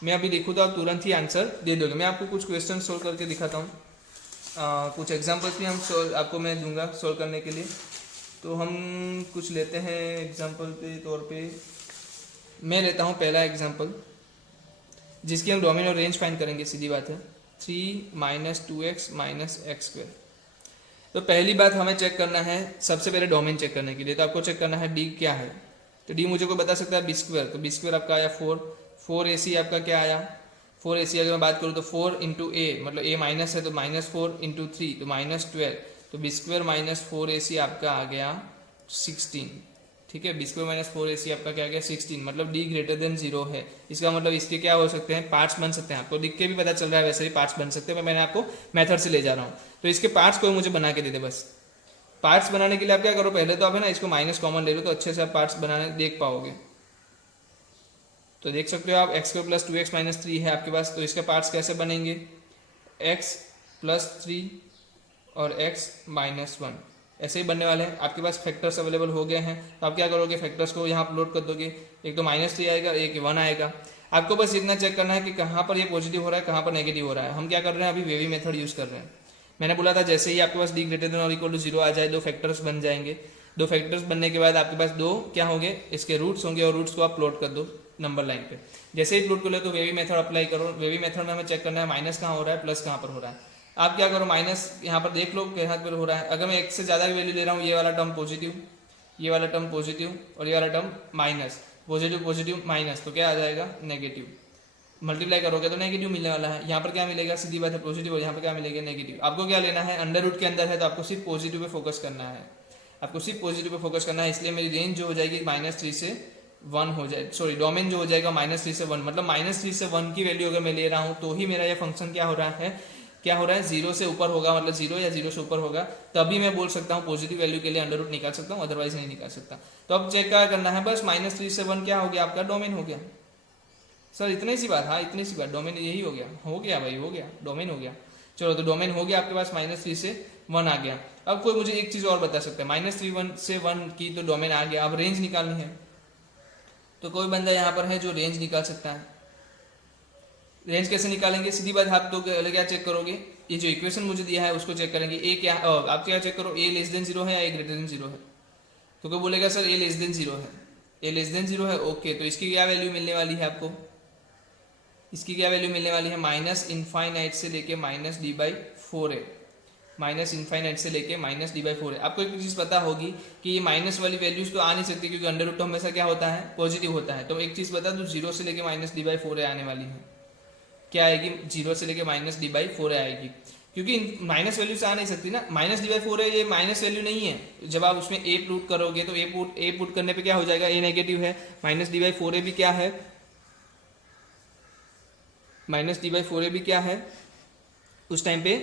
मैं अभी लिखूँ तो आप तुरंत ही आंसर दे दोगे। मैं आपको कुछ क्वेश्चन सोल्व करके दिखाता हूँ, कुछ एग्जाम्पल्स भी हम आपको मैं दूंगा सोल्व करने के लिए। तो हम कुछ लेते हैं एग्जाम्पल के तौर पे। मैं लेता हूँ पहला एग्जाम्पल जिसकी हम डोमेन और रेंज फाइंड करेंगे। सीधी बात है, 3 minus 2x minus X square. तो पहली बात हमें चेक करना है, सबसे पहले डोमेन चेक करने के लिए तो आपको चेक करना है डी क्या है। तो डी मुझे को बता सकता है बी स्क्वायर। तो बी स्क्वायर आपका आया 4। 4ac आपका क्या आया? 4ac अगर मैं बात करूँ तो 4 इंटू ए, मतलब ए माइनस है तो माइनस 4 इंटू 3 तो माइनस 12। तो बी स्क्वायर माइनस 4ac आपका आ गया 16। ठीक है, बी स्क्वायर माइनस 4ac आपका क्या गया? 16। मतलब डी ग्रेटर देन जीरो है। इसका मतलब इसके क्या हो सकते हैं? पार्ट्स बन सकते हैं। आपको दिख के भी पता चल रहा है, वैसे ही पार्ट्स बन सकते हैं। मैंने आपको मेथड से ले जा रहा हूँ। तो इसके पार्ट्स को मुझे बना के दे दे बस। पार्ट्स बनाने के लिए आप क्या करो? पहले तो आप है ना इसको माइनस कॉमन ले लो, तो अच्छे से आप पार्ट्स बनाने देख पाओगे। तो देख सकते हो आप x square plus 2x minus 3 है आपके पास। तो इसके पार्ट्स कैसे बनेंगे? x प्लस 3 और x माइनस 1 ऐसे ही बनने वाले हैं। आपके पास फैक्टर्स अवेलेबल हो गए हैं, तो आप क्या करोगे? फैक्टर्स को यहाँ अपलोड कर दोगे। एक तो -3 आएगा, एक 1 आएगा। आपको बस इतना चेक करना है कि कहाँ पर ये पॉजिटिव हो रहा है, कहाँ पर नेगेटिव हो रहा है। हम क्या कर रहे हैं? अभी वेवी मेथड यूज कर रहे हैं। मैंने बोला था जैसे ही आपके पास डी ग्रेटर देन और इक्वल टू जीरो आ जाए, दो फैक्टर्स बन जाएंगे। दो फैक्टर्स बनने के बाद आपके पास दो क्या होंगे? इसके रूट्स होंगे, और रूट्स को आप प्लॉट कर दो नंबर लाइन पे। जैसे ही प्लॉट कर लो तो वेवी मेथड अप्लाई करो। वेवी मेथड में हमें चेक करना है माइनस कहाँ हो रहा है, प्लस कहाँ पर हो रहा है। आप क्या करो? माइनस यहाँ पर देख लो कहाँ पर हो रहा है। अगर मैं एक से ज़्यादा की वैल्यू ले रहा हूँ, ये वाला टर्म पॉजिटिव, ये वाला टर्म पॉजिटिव और ये वाला term minus, positive positive minus, तो क्या आ जाएगा? नेगेटिव। मल्टीप्लाई करोगे तो नेगेटिव मिलने वाला है। यहाँ पर क्या मिलेगा? सीधी बात है पॉजिटिव, और यहाँ पर क्या मिलेगा? नेगेटिव। आपको क्या लेना है? अंडर रूट के अंदर है तो आपको सिर्फ पॉजिटिव पे फोकस करना है। आपको सिर्फ पॉजिटिव पे फोकस करना है। इसलिए मेरी रेंज जो हो जाएगी -3 से 1 हो जाए, सॉरी डोमेन जो हो जाएगा -3 से 1। मतलब -3 से 1 की वैल्यू अगर मैं ले रहा हूँ तो ही मेरा यह फंक्शन क्या हो रहा है? क्या हो रहा है, 0 से ऊपर होगा, मतलब 0 या 0 से ऊपर होगा, तभी मैं बोल सकता हूँ पॉजिटिव वैल्यू के लिए अंडर रूट निकाल सकता हूँ, अदरवाइज नहीं निकाल सकता। तो अब चेक क्या करना है, बस -3 से 1 क्या हो गया आपका, डोमेन हो गया। सर इतनी सी बात, हाँ इतनी सी बात, डोमेन यही हो गया भाई, हो गया, डोमेन हो गया। चलो तो डोमेन हो गया आपके पास, -3 से 1 आ गया। अब कोई मुझे एक चीज और बता सकता है, -3 से 1 की तो डोमेन आ गया, अब रेंज निकालनी है। तो कोई बंदा यहाँ पर है जो रेंज निकाल सकता है। रेंज कैसे निकालेंगे, सीधी बात, आप तो क्या चेक करोगे, ये जो इक्वेशन मुझे दिया है उसको चेक करेंगे। ए क्या, आप क्या चेक करो, ए लेस देन 0 है या ए ग्रेटर देन 0 है। तो कोई बोलेगा सर ए लेस देन 0 है, ए लेस देन 0 है, ओके। तो इसकी क्या वैल्यू मिलने वाली है आपको, इसकी क्या वैल्यू मिलने वाली है, -इनफाइनाइट से लेके -d/4 है, -इनफाइनाइट से लेके -d/4 है। आपको एक चीज पता होगी कि ये माइनस वाली वैल्यूज तो आ नहीं सकती, क्योंकि अंडर रूट हमेशा क्या होता है, पॉजिटिव होता है। तो एक चीज बता दूं, 0 से लेके -d/4 आने वाली है, क्या आएगी, 0 से लेके -d/4 आएगी, क्योंकि माइनस वैल्यू से आ नहीं सकती ना। -d/4 है, ये माइनस वैल्यू नहीं है। जब आप उसमें a पुट करोगे तो a पुट करने पे क्या हो जाएगा, a नेगेटिव है, -d/4 भी क्या है, -d/4 भी क्या है, उस टाइम पे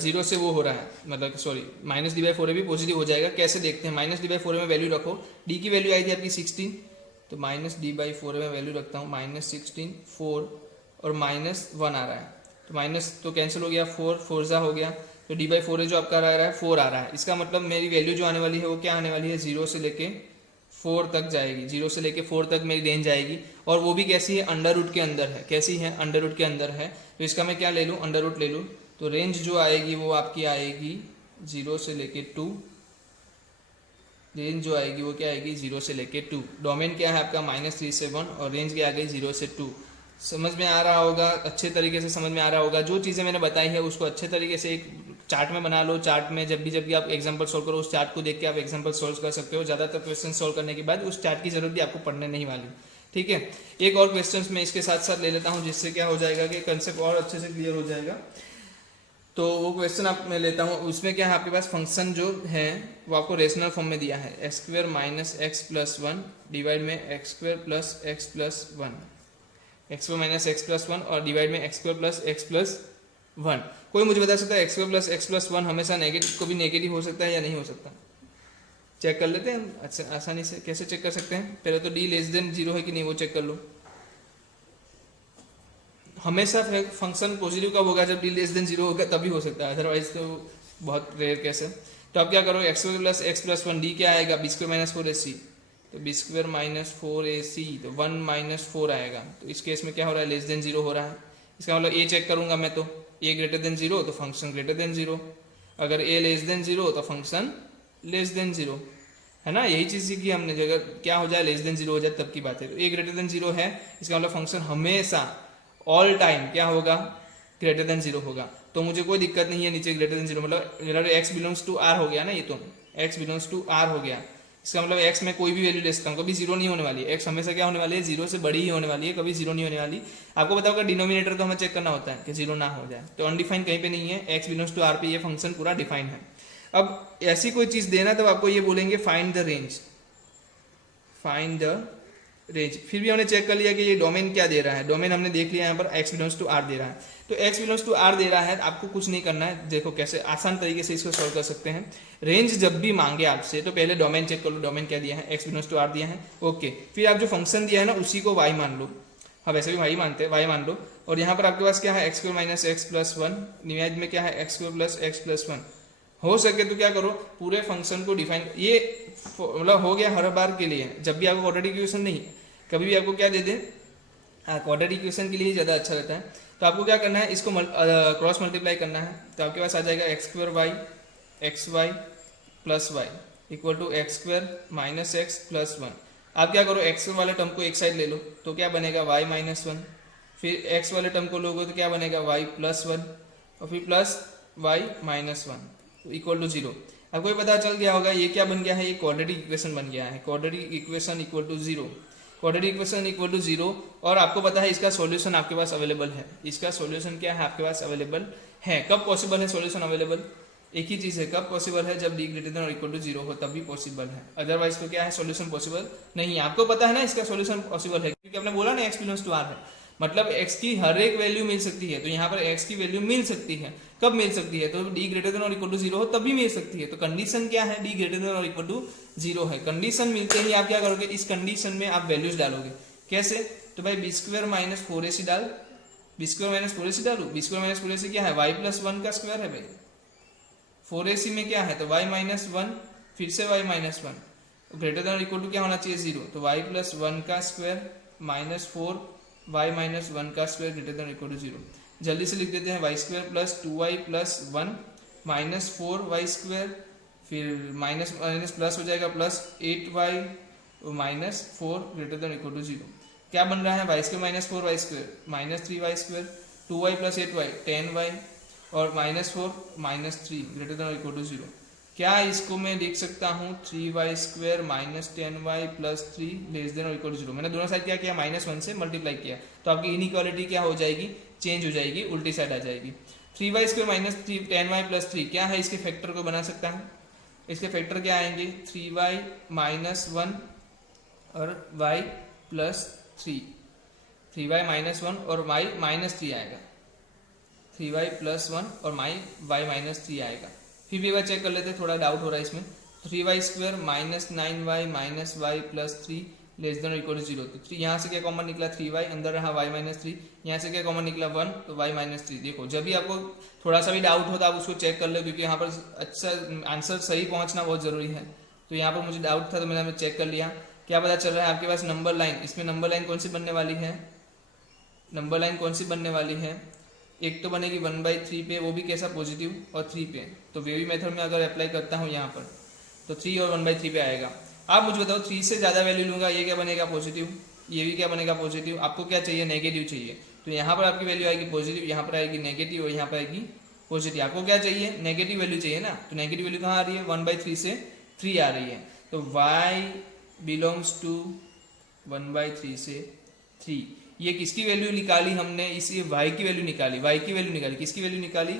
0 से वो हो रहा है, मतलब सॉरी -d/4 भी पॉजिटिव हो जाएगा। कैसे देखते हैं, -d/4 में वैल्यू रखो, d की वैल्यू आई थी आपकी 16, तो -d/4 में वैल्यू रखता हूँ -16 4 और -1 आ रहा है, तो माइनस तो कैंसिल हो गया, 4 जा हो गया, तो d/4 जो आपका आ रहा है 4 आ रहा है। इसका मतलब मेरी वैल्यू जो आने वाली है वो क्या आने वाली है, 0 से लेके 4 तक जाएगी, 0 से लेके 4 तक मेरी रेंज आएगी। और वो भी कैसी है, अंडर रूट के अंदर है, कैसी है, अंडर रूट के अंदर है। तो इसका मैं क्या ले लूँ, अंडर रूट ले लूँ, तो रेंज जो आएगी वो आपकी आएगी 0 से लेके 2, रेंज जो आएगी वो क्या आएगी, 0 से लेके 2। डोमेन क्या है आपका, -3 से 1, और रेंज क्या आ गई 0 से 2। समझ में आ रहा होगा, अच्छे तरीके से समझ में आ रहा होगा। जो चीज़ें मैंने बताई है उसको अच्छे तरीके से एक चार्ट में बना लो। चार्ट में जब भी आप एग्जांपल सोल्व करो, उस चार्ट को देख के आप एग्जांपल सोल्व कर सकते हो। ज़्यादातर क्वेश्चन सोल्व करने के बाद उस चार्ट की जरूरत भी आपको पढ़ने नहीं वाली, ठीक है। एक और क्वेश्चन मैं इसके साथ साथ ले लेता हूँ, जिससे क्या हो जाएगा कि कंसेप्ट और अच्छे से क्लियर हो जाएगा। तो वो क्वेश्चन आप मैं लेता हूँ, उसमें क्या है, आपके पास फंक्शन जो है वो आपको रेशनल फॉर्म में दिया है, x² - x + 1 डिवाइड में x² + x + 1, x² - x + 1 और डिवाइड में x² + x + 1। कोई मुझे बता सकता है x² + x + 1 हमेशा नेगेटिव, कभी नेगेटिव हो सकता है या नहीं हो सकता, चेक कर लेते हैं अच्छा आसानी से। कैसे चेक कर सकते हैं, पहले तो d लेस देन 0 है कि नहीं वो चेक कर लो। हमेशा फंक्शन पॉजिटिव कब होगा, जब d लेस देन 0 होगा तभी हो सकता है, अदरवाइज तो बहुत रेयर केस है। तो आप क्या करो, x² + x + 1, d क्या आएगा, b² - 4ac, तो b² - 4ac, तो 1 - 4 आएगा। तो इस केस में क्या हो रहा है, लेस देन 0 हो रहा है। इसका मतलब a चेक करूंगा मैं, तो a ग्रेटर देन 0 तो फंक्शन ग्रेटर देन 0, अगर a लेस देन 0 तो फंक्शन लेस देन 0, है ना। यही चीज़ सीखी हमने, अगर क्या हो जाए लेस देन 0 हो जाए तब की बात है। तो a ग्रेटर देन 0 है, इसका मतलब फंक्शन हमेशा ऑल टाइम क्या होगा, ग्रेटर देन 0 होगा। तो मुझे कोई दिक्कत नहीं है, नीचे ग्रेटर देन 0 मतलब x बिलोंग्स टू r हो गया ना, ये तो x बिलोंग्स टू r हो गया। इसका मतलब x में कोई भी वैल्यू ले सकता हूँ, कभी 0 नहीं होने वाली है। x हमेशा क्या होने वाली है, 0 से बड़ी ही होने वाली है, कभी 0 नहीं होने वाली। आपको पता होगा डिनोमिनेटर को हमें चेक करना होता है कि 0 ना हो जाए, तो अनडिफाइंड कहीं पे नहीं है, x बिलोंग्स टू r पे ये फंक्शन पूरा डिफाइन है। अब ऐसी कोई चीज़ देना तब आपको ये बोलेंगे find the range, find the range. फिर भी हमने चेक कर लिया कि ये डोमेन क्या दे रहा है, डोमेन हमने देख लिया यहाँ पर x बिलोंग्स टू r दे रहा है। तो x बिलोंग्स टू r दे रहा है, आपको कुछ नहीं करना है। देखो कैसे आसान तरीके से इसको सॉल्व कर सकते हैं। रेंज जब भी मांगे आपसे तो पहले डोमेन चेक कर लो, डोमेन क्या दिया है, x बिलोंग्स टू r दिया है, ओके। फिर आप जो फंक्शन दिया है ना उसी को y मान लो, हाँ वैसे भी y मानते हैं, y मान लो। और यहाँ पर आपके पास क्या है, x² - x + 1 डिवाइड में क्या है, x² + x + 1। हो सके तो क्या करो, पूरे फंक्शन को डिफाइन, ये मतलब हो गया हर बार के लिए। जब भी आपको क्वाड्रेटिक इक्वेशन नहीं, कभी भी आपको क्या दे दे, क्वाड्रेटिक इक्वेशन के लिए ज़्यादा अच्छा रहता है। तो आपको क्या करना है, इसको क्रॉस मल्टीप्लाई करना है। तो आपके पास आ जाएगा x² xy + y = x² - x + 1। आप क्या करो, x वाले टर्म को एक साइड ले लो तो क्या बनेगा, y - 1। फिर x वाले टर्म को लोगे तो क्या बनेगा, y + 1 और फिर प्लस y - 1 = 0। आपको ये पता चल गया होगा ये क्या बन गया है, ये क्वाड्रेटिक इक्वेशन बन गया है। Quadratic equation = 0, quadratic equation = 0। और आपको पता है इसका सॉल्यूशन आपके पास अवेलेबल है। इसका सॉल्यूशन क्या है, आपके पास अवेलेबल है। कब पॉसिबल है सॉल्यूशन अवेलेबल, एक ही चीज़ है, कब पॉसिबल है, जब d > 0 हो तभी पॉसिबल है, अदरवाइज तो क्या है, सॉल्यूशन पॉसिबल नहीं है। आपको पता है ना इसका सॉल्यूशन पॉसिबल है, क्योंकि आपने बोला ना x बिलोंग्स टू r है, मतलब x की हर एक वैल्यू मिल सकती है, तो यहाँ पर x की वैल्यू मिल सकती है। कब मिल सकती है? तो d ग्रेटर देन और इक्वल टू 0 हो तभी मिल सकती है। तो कंडीशन क्या है? d ग्रेटर देन और इक्वल टू 0 है। कंडीशन मिलते ही आप क्या करोगे? इस कंडीशन में आप वैल्यूज डालोगे। कैसे? तो भाई बी स्क्वायर माइनस 4ac डाल, बी स्क्वायर माइनस 4ac डालू। बी स्क्वायर माइनस 4ac क्या है? y प्लस 1 का स्क्वायर है भाई। 4ac में क्या है? तो y माइनस 1, फिर से y माइनस 1, ग्रेटर देन और इक्वल टू क्या होना चाहिए? 0। तो y प्लस 1 का स्क्वायर माइनस 4 y माइनस 1 का square greater than equal to 0। जल्दी से लिख देते हैं, Y square plus 2y plus 1 minus 4y square, फिर माइनस माइनस प्लस हो जाएगा plus 8y minus 4 greater than equal to 0। क्या बन रहा है? Y square minus 4y square minus 3y square, 2y plus 8y 10y और minus 4 minus 3 greater than equal to 0। क्या इसको मैं लिख सकता हूँ 3y square minus 10y plus 3 less than और इक्वल टू 0। मैंने दोनों साइड क्या किया? -1 से मल्टीप्लाई किया, तो आपकी इनइक्वालिटी क्या हो जाएगी? चेंज हो जाएगी, उल्टी साइड आ जाएगी। 3y square minus 10y plus 3 क्या है? इसके फैक्टर को बना सकता है। इसके फैक्टर क्या आएंगे? 3y माइनस 1 और y प्लस 3, 3y माइनस 1 और y माइनस 3 आएगा, 3y प्लस 1 और y माइनस 3 आएगा। फिर भी एक बार चेक कर लेते हैं, थोड़ा डाउट हो रहा है इसमें। 3y square minus 9y minus y plus 3 less than equal to 0। तो यहाँ से क्या कॉमन निकला? 3y, अंदर रहा y माइनस 3, यहाँ से क्या कॉमन निकला? 1, तो y माइनस 3। देखो जब भी आपको थोड़ा सा भी डाउट हो तो आप उसको चेक कर लो, क्योंकि यहाँ पर अच्छा आंसर सही पहुँचना बहुत ज़रूरी है। तो यहाँ पर मुझे डाउट था तो मैंने चेक कर लिया। क्या पता चल रहा है आपके पास? Number line. इसमें नंबर लाइन कौन सी बनने वाली है? नंबर लाइन कौन सी बनने वाली है? एक तो बनेगी 1/3 पे, वो भी कैसा? पॉजिटिव, और 3 पे। तो वेवी मेथड में अगर अप्लाई करता हूँ यहाँ पर तो 3 और 1/3 पे आएगा। आप मुझे बताओ 3 से ज़्यादा वैल्यू लूँगा, ये क्या बनेगा? पॉजिटिव, ये भी क्या बनेगा? पॉजिटिव। आपको क्या चाहिए? नेगेटिव चाहिए। तो यहाँ पर आपकी वैल्यू आएगी पॉजिटिव, यहाँ पर आएगी नेगेटिव और यहाँ पर आएगी पॉजिटिव। आपको क्या चाहिए? नेगेटिव वैल्यू चाहिए ना। तो नेगेटिव वैल्यू कहाँ आ रही है? 1/3 से 3 आ रही है। तो y बिलोंग्स टू 1/3 से 3। ये किसकी वैल्यू निकाली हमने? इसी y की वैल्यू निकाली, y की वैल्यू निकाली। किसकी वैल्यू निकाली?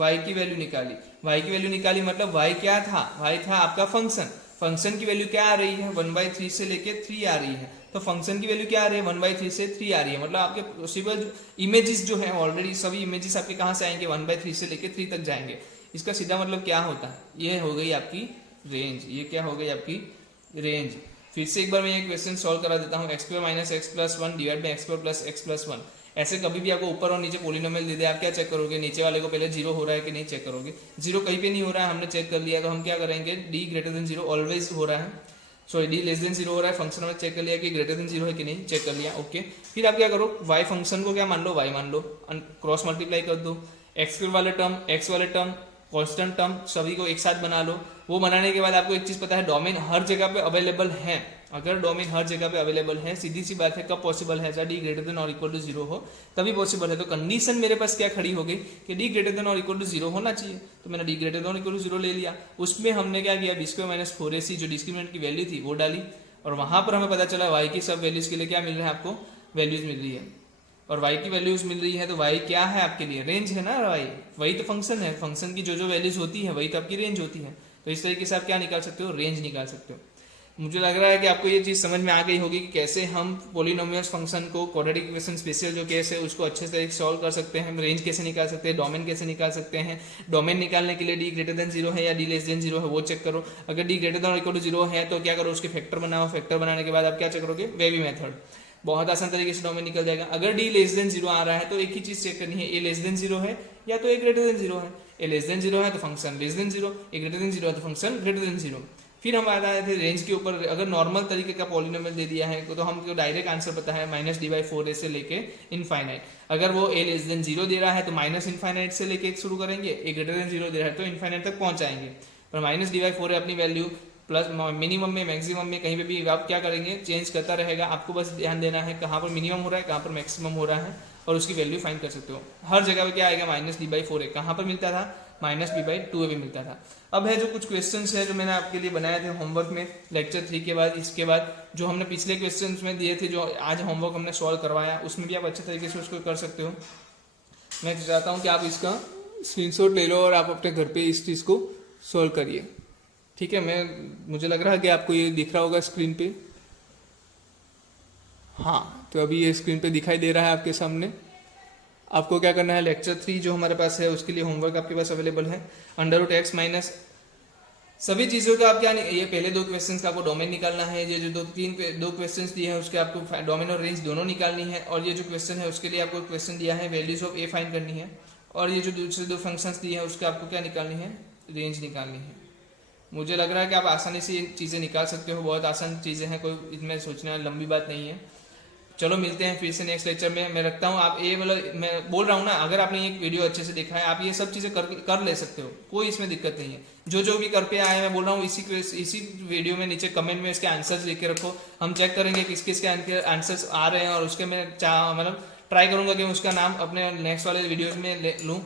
y की वैल्यू निकाली। y की वैल्यू निकाली मतलब y क्या था? y था आपका फंक्शन। फंक्शन की वैल्यू क्या आ रही है? 1/3 से लेके 3 आ रही है। तो फंक्शन की वैल्यू क्या आ रही है? 1/3 से 3 आ रही है। मतलब आपके पॉसिबल इमेजेस जो है, ऑलरेडी सभी इमेजेस आपके कहाँ से आएंगे? 1/3 से लेके 3 तक जाएंगे। इसका सीधा मतलब क्या होता है? ये हो गई आपकी रेंज। ये क्या हो गई आपकी? रेंज। फिर से एक बार मैं ये क्वेश्चन सॉल्व करा देता हूँ। X square minus x plus 1 divide by x square plus x plus 1। ऐसे कभी भी आपको ऊपर और नीचे पोलिनोमियल दे दे, आप क्या चेक करोगे? नीचे वाले को पहले 0 हो रहा है कि नहीं चेक करोगे। 0 कहीं पे नहीं हो रहा है, हमने चेक कर लिया। तो हम क्या करेंगे? d ग्रेटर देन 0 ऑलवेज हो रहा है, सॉरी d लेस देन 0 हो रहा है। फंक्शन में चेक कर लिया कि ग्रेटर देन 0 है कि नहीं, चेक कर लिया। ओके, फिर आप क्या करो? y फंक्शन को क्या मान लो? y मान लो, क्रॉस मल्टीप्लाई कर दो। एक्स वाले टर्म, एक्स वाले टर्म, कॉन्स्टेंट टर्म सभी को एक साथ बना लो। वो बनाने के बाद आपको एक चीज पता है, डोमेन हर जगह पे अवेलेबल है। अगर डोमेन हर जगह पे अवेलेबल है, सीधी सी बात है, कब पॉसिबल है? d ग्रेटर देन और इक्वल टू 0 हो तभी पॉसिबल है। तो कंडीशन मेरे पास क्या खड़ी हो गई कि d ग्रेटर देन और इक्वल टू 0 होना चाहिए। तो मैंने d ग्रेटर देन और इक्वल टू 0 ले लिया। उसमें हमने क्या किया? b स्क्वायर माइनस 4ac जो डिस्क्रिमिनेंट की वैल्यू थी वो डाली, और वहां पर हमें पता चला y की सब वैल्यूज के लिए क्या मिल रहा है? आपको वैल्यूज मिल रही है, और y की वैल्यूज मिल रही है। तो y क्या है आपके लिए? रेंज है ना। y वही तो फंक्शन है। फंक्शन की जो जो वैल्यूज होती है वही तो आपकी रेंज होती है। तो इस तरीके से आप क्या निकाल सकते हो? रेंज निकाल सकते हो। मुझे लग रहा है कि आपको ये चीज़ समझ में आ गई होगी कि कैसे हम पोलिनोमियल्स फंक्शन को, क्वाड्रेटिक इक्वेशन स्पेशल जो केस है उसको अच्छे से सॉल्व कर सकते हैं। रेंज कैसे निकाल सकते हैं, डोमेन कैसे निकाल सकते हैं। डोमेन निकालने के लिए d ग्रेटर देन 0 है या d लेस देन 0 है वो चेक करो। अगर d ग्रेटर देन और इक्वल टू 0 है तो क्या करो? उसके फैक्टर बनाओ। फैक्टर बनाने के बाद आप क्या चेक करोगे? Wavy method. बहुत आसान तरीके से डोमेन निकल जाएगा। अगर d लेस देन 0 आ रहा है तो एक ही चीज चेक करनी है, a लेस देन 0 है या तो a ग्रेटर देन 0 है। a लेस देन 0 है तो function less than 0, a greater than 0 है तो फंक्शन ग्रेटर देन 0। फिर हम आ रहे थे रेंज के ऊपर। अगर नॉर्मल तरीके का पॉलिनोमियल दे दिया है तो हमको डायरेक्ट आंसर पता है -d/4a से लेके इनफाइनाइट। अगर वो a लेस देन 0 दे रहा है तो माइनस इनफाइनाइट से लेके शुरू करेंगे, a ग्रेटर देन 0 दे रहा है तो इनफाइनाइट तक पहुंच जाएंगे। पर -d/4 है अपनी वैल्यू, प्लस मिनिमम में मैक्सिमम में कहीं पे भी आप क्या करेंगे? चेंज करता रहेगा। आपको बस ध्यान देना है कहाँ पर मिनिमम हो रहा है, कहाँ पर मैक्सिमम हो रहा है, और उसकी वैल्यू फाइंड कर सकते हो। हर जगह पे क्या आएगा? -d/4a। कहाँ पर मिलता था? -b/2a भी मिलता था। अब है जो कुछ क्वेश्चंस है जो मैंने आपके लिए बनाए थे होमवर्क में लेक्चर 3 के बाद। इसके बाद जो हमने पिछले क्वेश्चंस में दिए थे, जो आज होमवर्क हमने सॉल्व करवाया, उसमें भी आप अच्छे तरीके से उसको कर सकते हो। मैं चाहता हूँ कि आप इसका स्क्रीनशॉट ले लो और आप अपने घर पे इस चीज़ को सॉल्व करिए। ठीक है, मुझे लग रहा है कि आपको ये दिख रहा होगा स्क्रीन पे। हाँ, तो अभी ये स्क्रीन पे दिखाई दे रहा है आपके सामने। आपको क्या करना है, लेक्चर 3 जो हमारे पास है उसके लिए होमवर्क आपके पास अवेलेबल है। अंडर रूट एक्स माइनस सभी चीज़ों का आप क्या ये पहले 2 क्वेश्चंस का आपको डोमेन निकालना है। ये जो दो क्वेश्चंस दिए हैं उसके आपको डोमेन और रेंज दोनों निकालनी है। और ये जो क्वेश्चन है उसके लिए आपको क्वेश्चन दिया है वैल्यूज ऑफ ए फाइंड करनी है। और ये जो दूसरे 2 फंक्शंस दिए हैं उसके आपको क्या निकालनी है, रेंज निकालनी है। मुझे लग रहा है कि आप आसानी से ये चीज़ें निकाल सकते हो, बहुत आसान चीज़ें हैं, कोई इसमें सोचने वाली लंबी बात नहीं है। चलो मिलते हैं फिर से नेक्स्ट लेक्चर में। मैं रखता हूँ, आप ये मतलब मैं बोल रहा हूँ ना, अगर आपने एक वीडियो अच्छे से देखा है आप ये सब चीज़ें कर ले सकते हो, कोई इसमें दिक्कत नहीं है। जो भी कर पे आए मैं बोल रहा हूँ इसी वीडियो में नीचे कमेंट में इसके आंसर्स लिख के रखो। हम चेक करेंगे किस किस के आंसर्स आ रहे हैं और उसके मैं मतलब ट्राई करूंगा कि उसका नाम अपने नेक्स्ट वाले वीडियोज में लूँ।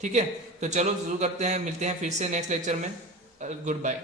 ठीक है, तो चलो शुरू करते हैं, मिलते हैं फिर से नेक्स्ट लेक्चर में। Good bye.